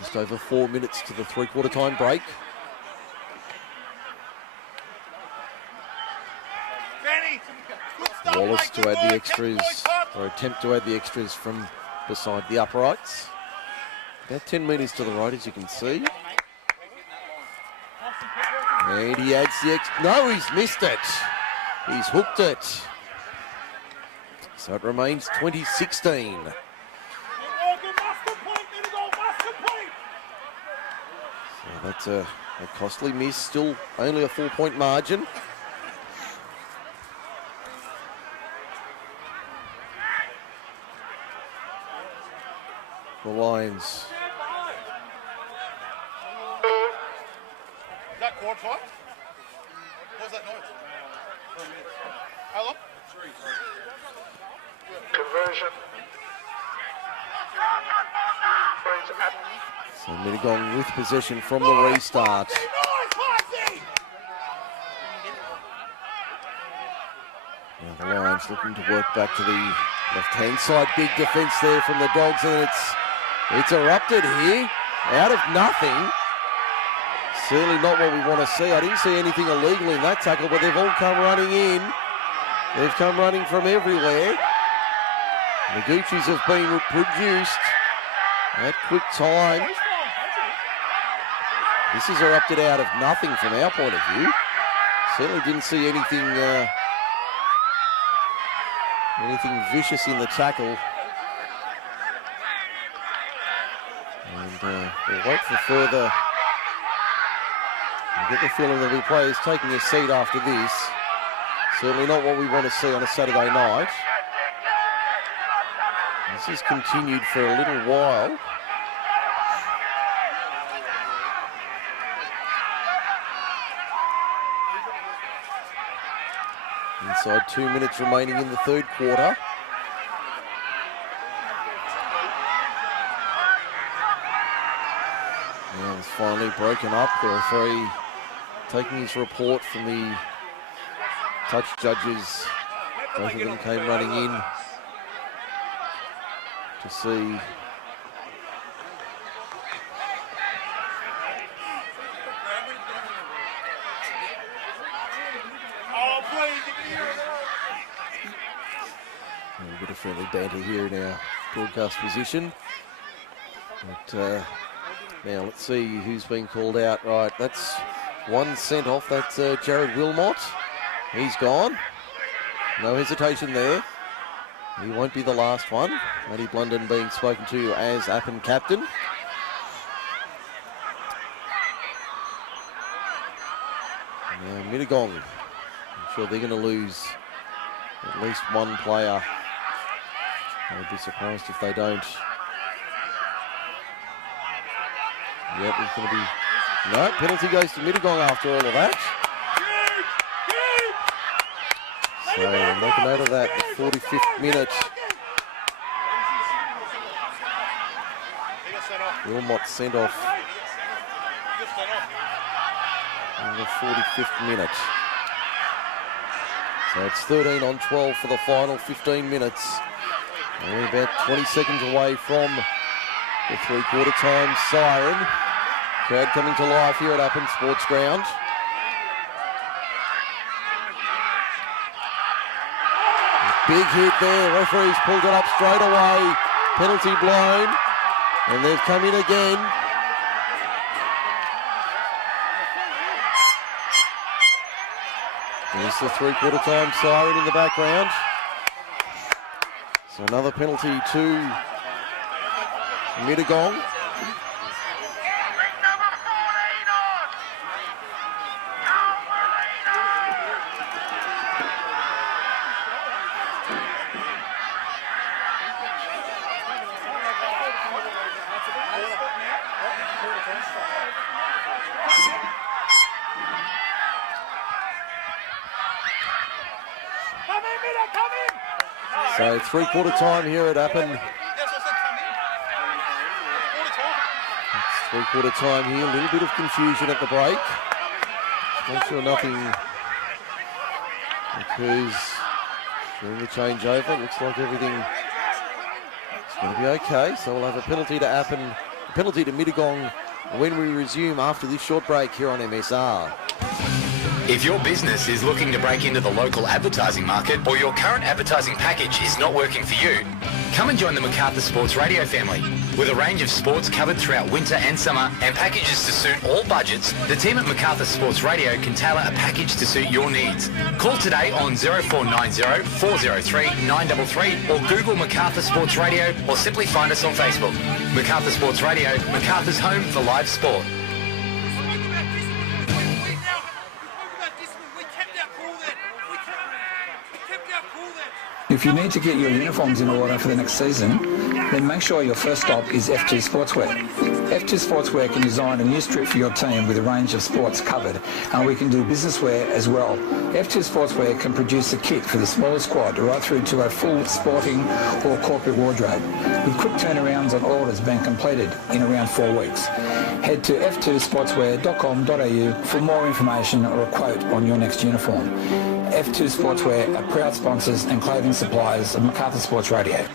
Just over 4 minutes to the three-quarter time break. Wallace to add the extras, or attempt to add the extras from beside the uprights. About 10 metres to the right, as you can see. And he adds the no, he's missed it. He's hooked it. So it remains 20-16. So that's a costly miss, still only a 4-point margin. The Lions. Is that quad fight? What was that noise? How long? Conversion. Brings Appen. So Midigong with possession from the restart. Now the Lions looking to work back to the left-hand side. Big defence there from the Dogs, and it's erupted here out of nothing. Certainly not what we want to see. I didn't see anything illegal in that tackle, but they've all come running in. They've come running from everywhere. The Gucci's have been produced at quick time. This is erupted out of nothing from our point of view. Certainly didn't see anything vicious in the tackle. And we'll wait for further. I get the feeling there'll be players taking a seat after this. Certainly not what we want to see on a Saturday night. This has continued for a little while. Inside 2 minutes remaining in the third quarter. Now it's finally broken up. The referee taking his report from the touch judges. Both of them came running in to see a bit of friendly banter here in our broadcast position. But now let's see who's been called out. Right, that's one sent off. That's Jared Wilmot. He's gone. No hesitation there. He won't be the last one. Matty Blunden being spoken to as Appen captain. Now Mittagong. I'm sure they're going to lose at least one player. I'd be surprised if they don't. Yep, it's going to be... No, penalty goes to Midigong after all of that. So make a note of that, the 45th minute. Wilmot sent off in the 45th minute. So it's 13 on 12 for the final 15 minutes. We're about 20 seconds away from the three-quarter time siren. Crowd coming to life here at Appen Sports Ground. Big hit there, referees pulled it up straight away. Penalty blown, and they've come in again. There's the three-quarter time siren in the background. So another penalty to Midigong. So three-quarter time here at Appen. It's three-quarter time here, a little bit of confusion at the break. Make sure nothing occurs during the changeover. Looks like everything is going to be okay. So we'll have a penalty to Appen, a penalty to Midigong when we resume after this short break here on MSR. If your business is looking to break into the local advertising market or your current advertising package is not working for you, come and join the MacArthur Sports Radio family. With a range of sports covered throughout winter and summer and packages to suit all budgets, the team at MacArthur Sports Radio can tailor a package to suit your needs. Call today on 0490 403 933 or Google MacArthur Sports Radio or simply find us on Facebook. MacArthur Sports Radio, MacArthur's home for live sport. If you need to get your uniforms in order for the next season, then make sure your first stop is F2 Sportswear. F2 Sportswear can design a new strip for your team with a range of sports covered, and we can do business wear as well. F2 Sportswear can produce a kit for the smaller squad right through to a full sporting or corporate wardrobe, with quick turnarounds on orders being completed in around 4 weeks. Head to f2sportswear.com.au for more information or a quote on your next uniform. F2 Sportswear are proud sponsors and clothing suppliers of Macarthur Sports Radio.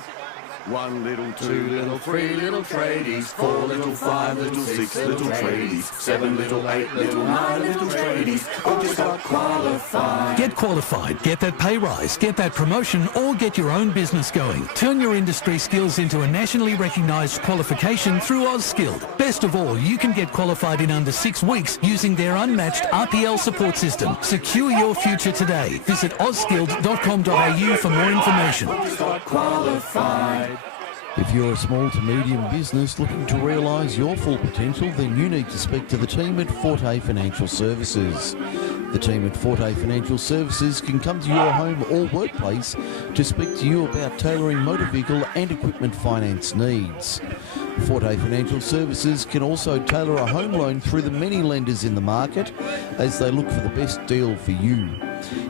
1 little, 2 little, 3 little tradies, 4 little, 5 little, 6 little tradies, 7 little, 8 little, 9 little tradies, all just got qualified. Get qualified, get that pay rise, get that promotion, or get your own business going. Turn your industry skills into a nationally recognised qualification through AusSkilled. Best of all, you can get qualified in under 6 weeks using their unmatched RPL support system. Secure your future today. Visit auskilled.com.au for more information. All just got qualified. If you're a small to medium business looking to realise your full potential, then you need to speak to the team at Forte Financial Services. The team at Forte Financial Services can come to your home or workplace to speak to you about tailoring motor vehicle and equipment finance needs. Forte Financial Services can also tailor a home loan through the many lenders in the market as they look for the best deal for you.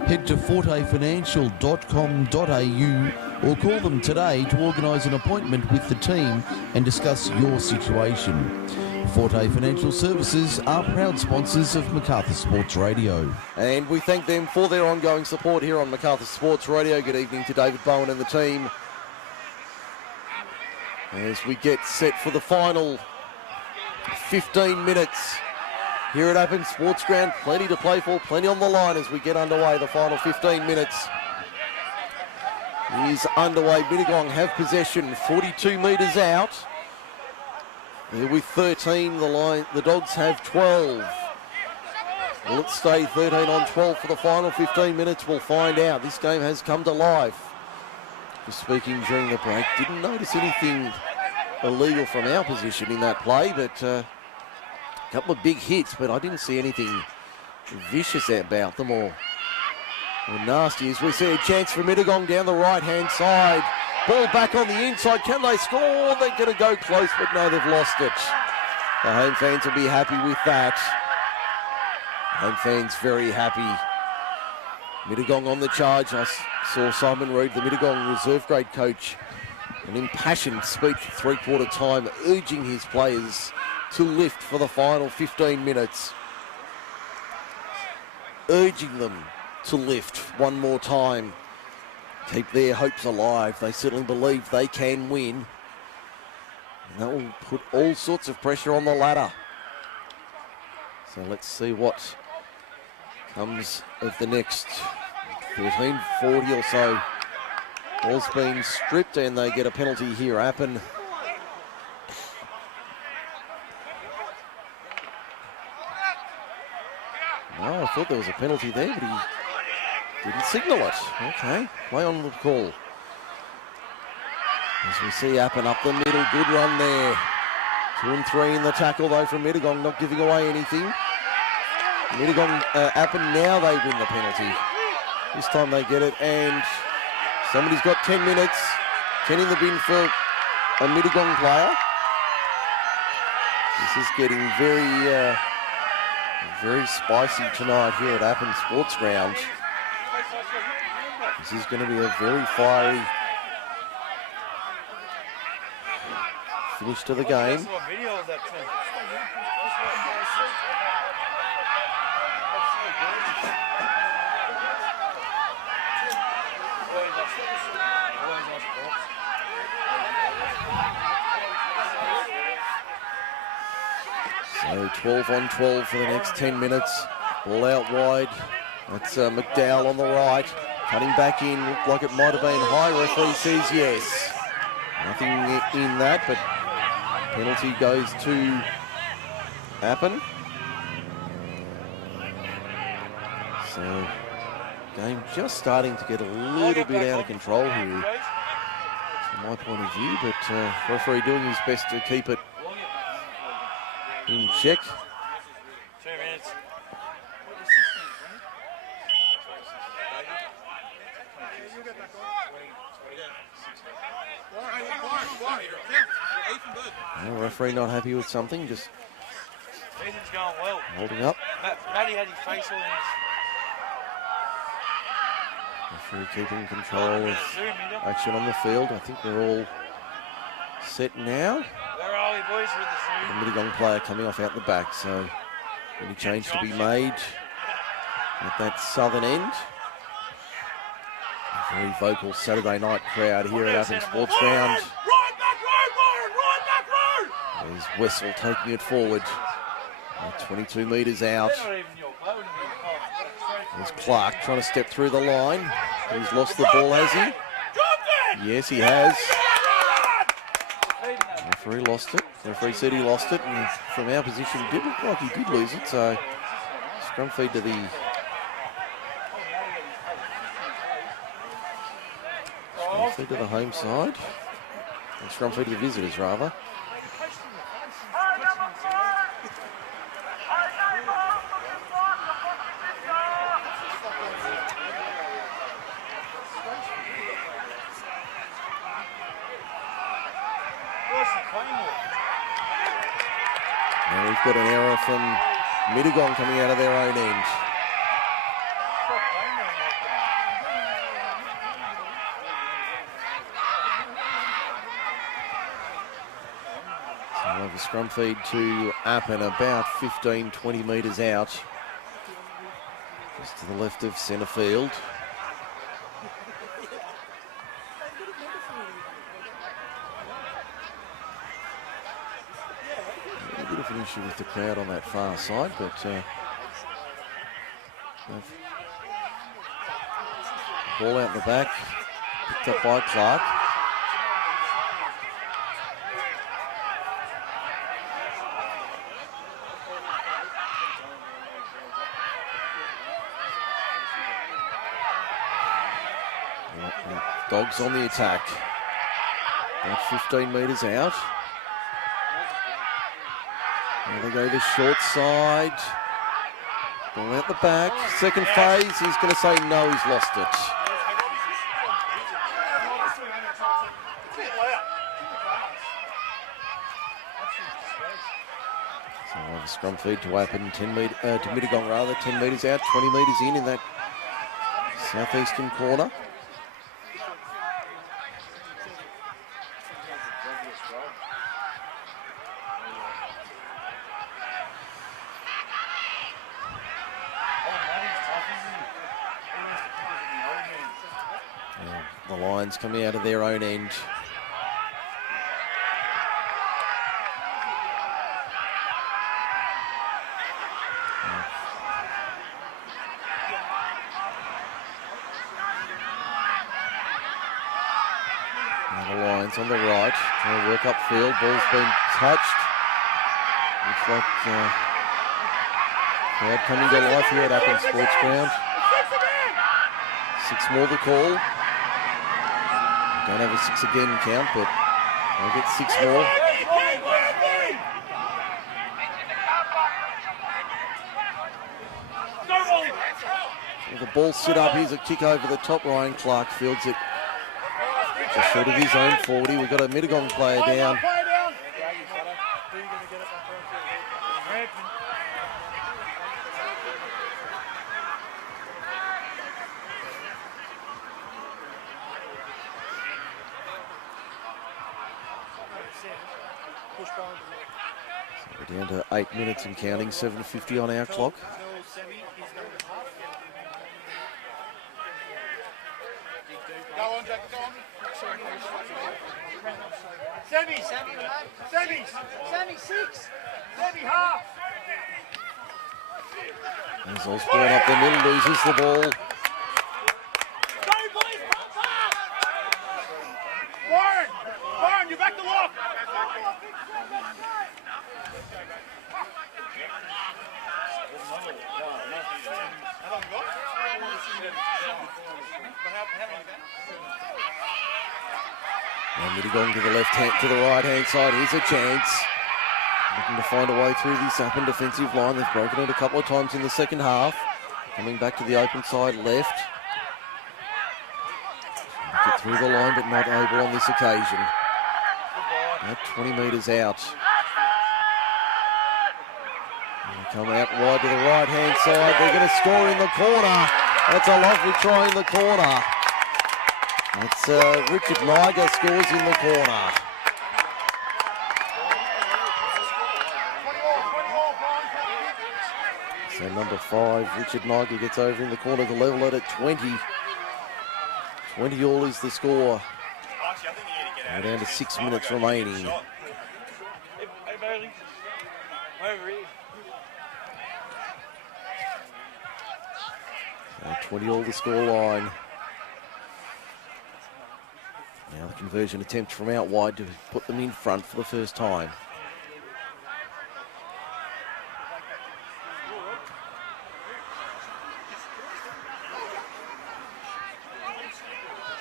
Head to fortefinancial.com.au or call them today to organise an appointment with the team and discuss your situation. Forte Financial Services are proud sponsors of Macarthur Sports Radio. And we thank them for their ongoing support here on Macarthur Sports Radio. Good evening to David Bowen and the team, as we get set for the final 15 minutes here at Appen Sports Ground. Plenty to play for, plenty on the line as we get underway. The final 15 minutes is underway. Mittagong have possession 42 metres out. They're with 13. The Dogs have 12. Will it stay 13 on 12 for the final 15 minutes? We'll find out. This game has come to life. Just speaking during the break, didn't notice anything illegal from our position in that play, but a couple of big hits, but I didn't see anything vicious about them or nasty. As we see a chance for Midigong down the right-hand side. Ball back on the inside. Can they score? They're going to go close, but no, they've lost it. The home fans will be happy with that. Home fans very happy. Midigong on the charge. I saw Simon Reid, the Midigong reserve grade coach, an impassioned speech at three-quarter time, urging his players to lift for the final 15 minutes. Urging them to lift one more time. Keep their hopes alive. They certainly believe they can win. And that will put all sorts of pressure on the ladder. So let's see what comes of the next 13:40 or so. Ball's been stripped and they get a penalty here. Appen. No, I thought there was a penalty there, but he didn't signal it. Okay, play on the call. As we see Appen up the middle, good run there. 2 and 3 in the tackle though from Midigong, not giving away anything. Midigong, Appen, now they win the penalty. This time they get it, and somebody's got 10 minutes. 10 in the bin for a Midigong player. This is getting very spicy tonight here at Appen Sports Ground. This is going to be a very fiery finish to the game. So 12 on 12 for the next 10 minutes. Ball out wide. That's McDowell on the right. Cutting back in, looked like it might have been high. Referee says yes. Nothing in that, but penalty goes to Appen. So, game just starting to get a little bit out of control here, from my point of view, but referee doing his best to keep it in check. 2 minutes. The referee not happy with something, just Ethan's going well. holding up. Matty had his face all in his... Referee keeping control of action on the field. I think they're all set now. Where are we, boys, with the The Midigong player coming off out the back, so any change to be made at that southern end. A very vocal Saturday night crowd here at Appen Sports Ground. There's Wessel taking it forward. 22 metres out. There's Clark trying to step through the line. He's lost the ball, has he? Yes, he has. The referee lost it. The referee said he lost it, and from our position, it did look like he did lose it. So, scrum feed to the home side. And scrum feed to the visitors, rather. And we've got an error from Mittagong coming out of their own end. So we'll have a scrum feed to Appen about 15-20 metres out. Just to the left of centre field. A bit of an issue with the crowd on that far side, but ball out in the back, picked up by Clark. Dogs on the attack. About 15 metres out. There they go, the short side. Ball out the back. Second phase, he's going to say no, he's lost it. So we'll have a scrum feed to Appen, to Midigong rather, 10 metres out, 20 metres in that southeastern corner. The Lions coming out of their own end. Now the Lions on the right, trying to work upfield. Ball's been touched. Looks like crowd coming to life here at Appen Sports Ground. 6 more to call. Don't have a 6 again count, but they'll get 6 more. With the ball sit up, here's a kick over the top. Ryan Clark fields it just short of his own 40. We've got a Midigong player down. We're down to 8 minutes and counting, 7:50 on our clock. Go on, Jack, go on. Sammy, 6. Sammy, half. As Osborne up the middle, loses the ball. Warren, you're back to lock. Now Midigong to the left hand, to the right hand side. Here's a chance. Looking to find a way through this Appen defensive line. They've broken it a couple of times in the second half. Coming back to the open side left. Get through the line, but not able on this occasion. At 20 metres out. Come out wide to the right-hand side. They're going to score in the corner. That's a lovely try in the corner. That's Richard Niger scores in the corner. So number 5, Richard Niger gets over in the corner to level it at 20. 20 all is the score. We're down to 6 minutes remaining. 20 all the score line. Now the conversion attempt from out wide to put them in front for the first time.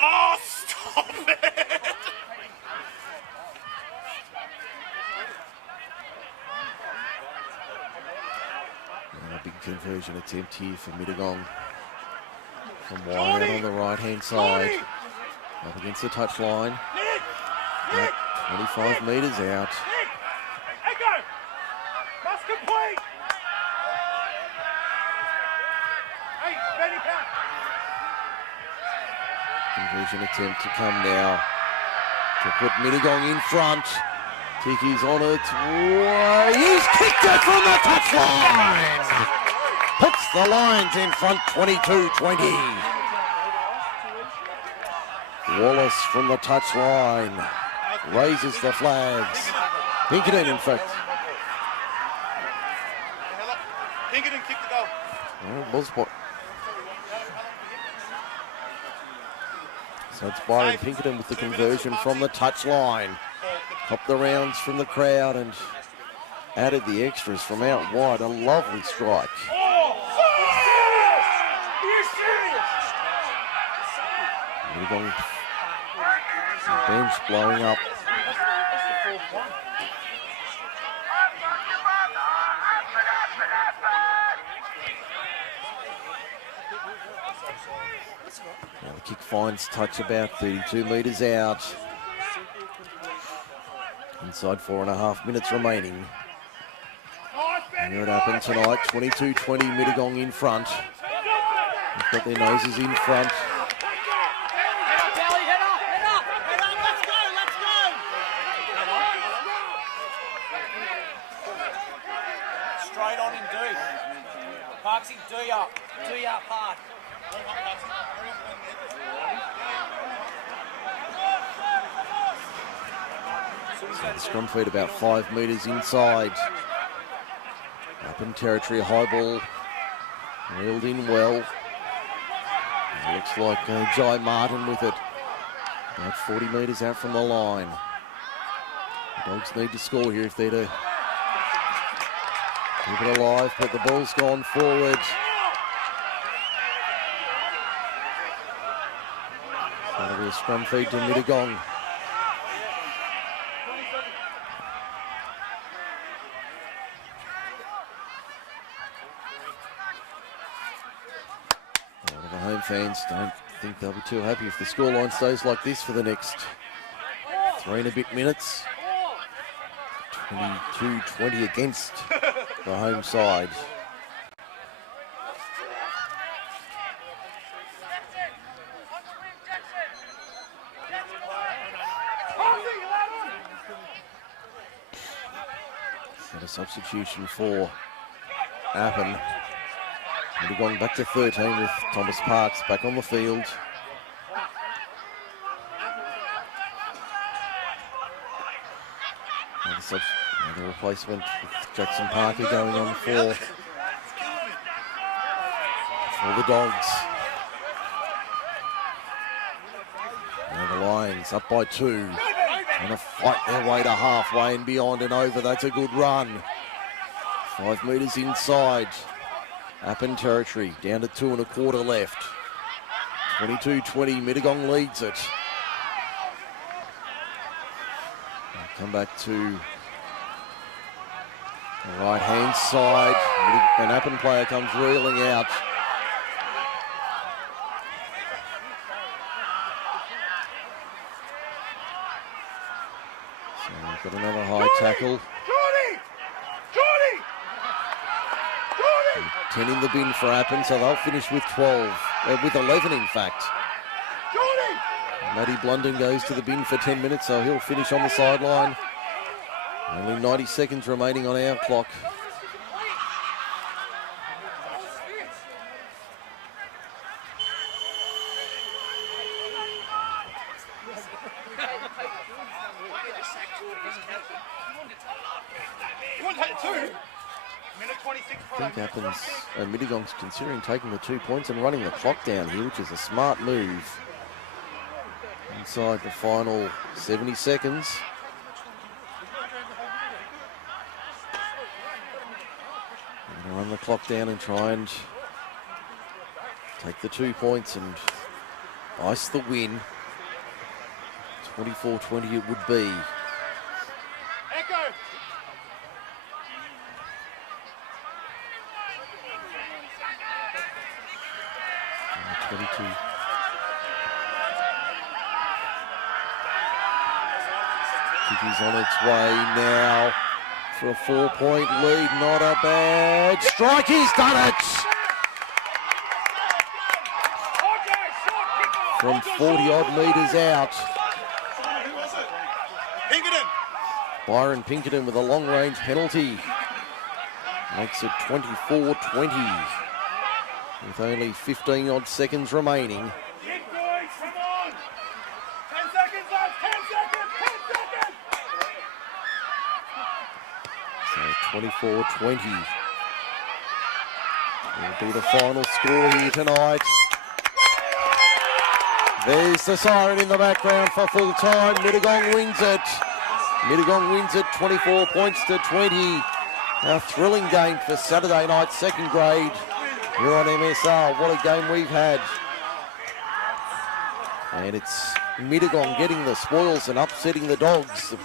Oh, stop it! Now a big conversion attempt here for Mittagong. From wide out on the right-hand side. Up against the touchline. 25 metres out. Conversion attempt to come now to put Midigong in front. Tiki's on its way. He's kicked it from the touchline. Puts the Lions in front 22-20. Wallace from the touchline raises the flags. Pinkerton, in fact. Pinkerton kicked the goal. Well, it was what? So it's Byron Pinkerton with the conversion from the touchline. Copped the rounds from the crowd and added the extras from out wide. A lovely strike. Midigong bench blowing up. Now the kick finds touch about 32 metres out. Inside 4.5 minutes remaining. Here at Appen tonight, 22-20, Midigong in front. They've got their noses in front. Straight on in D. Parksy, D up. D up hard. So the scrum feed about 5 metres inside. Up in territory, high ball. Reeled in well. It looks like Jai Martin with it. About 40 metres out from the line. The Dogs need to score here if they're to keep it alive, but the ball's gone forward. That'll be a scrum feed to Midigong. The home fans don't think they'll be too happy if the scoreline stays like this for the next 3 and a bit minutes. 22-20 against the home side. And a substitution for Appen. Midigong back to 13 with Thomas Parks back on the field. Another replacement with Jackson Parker going on for the Dogs. Now the Lions up by 2. Trying to fight their way to halfway and beyond and over. That's a good run. 5 metres inside. Appen territory, down to 2 1/4 left. 22-20, Midigong leads it. Come back to the right-hand side. An Appen player comes reeling out. So Got another high tackle. 10 in the bin for Appen, so they'll finish with 12, with 11 in fact. Matty Blunden goes to the bin for 10 minutes, so he'll finish on the sideline. Only 90 seconds remaining on our clock. I think Appin's and Midigong's considering taking the 2 points and running the clock down here, which is a smart move. Inside the final 70 seconds. I'm going to run the clock down and try and take the 2 points and ice the win. 24-20 it would be. 22. Kicky's on its way now for a 4-point lead. Not a bad strike. He's done it! From 40-odd metres out. Byron Pinkerton with a long-range penalty. Makes it 24-20. With only 15-odd seconds remaining. Keep going, come on! 10 seconds left, 10 seconds, 10 seconds! So 24-20 will be the final score here tonight. There's the siren in the background for full time. Mittagong wins it. Mittagong wins it 24 points to 20. A thrilling game for Saturday night, second grade. Here on MSR, what a game we've had. And it's Mittagong getting the spoils and upsetting the Dogs. The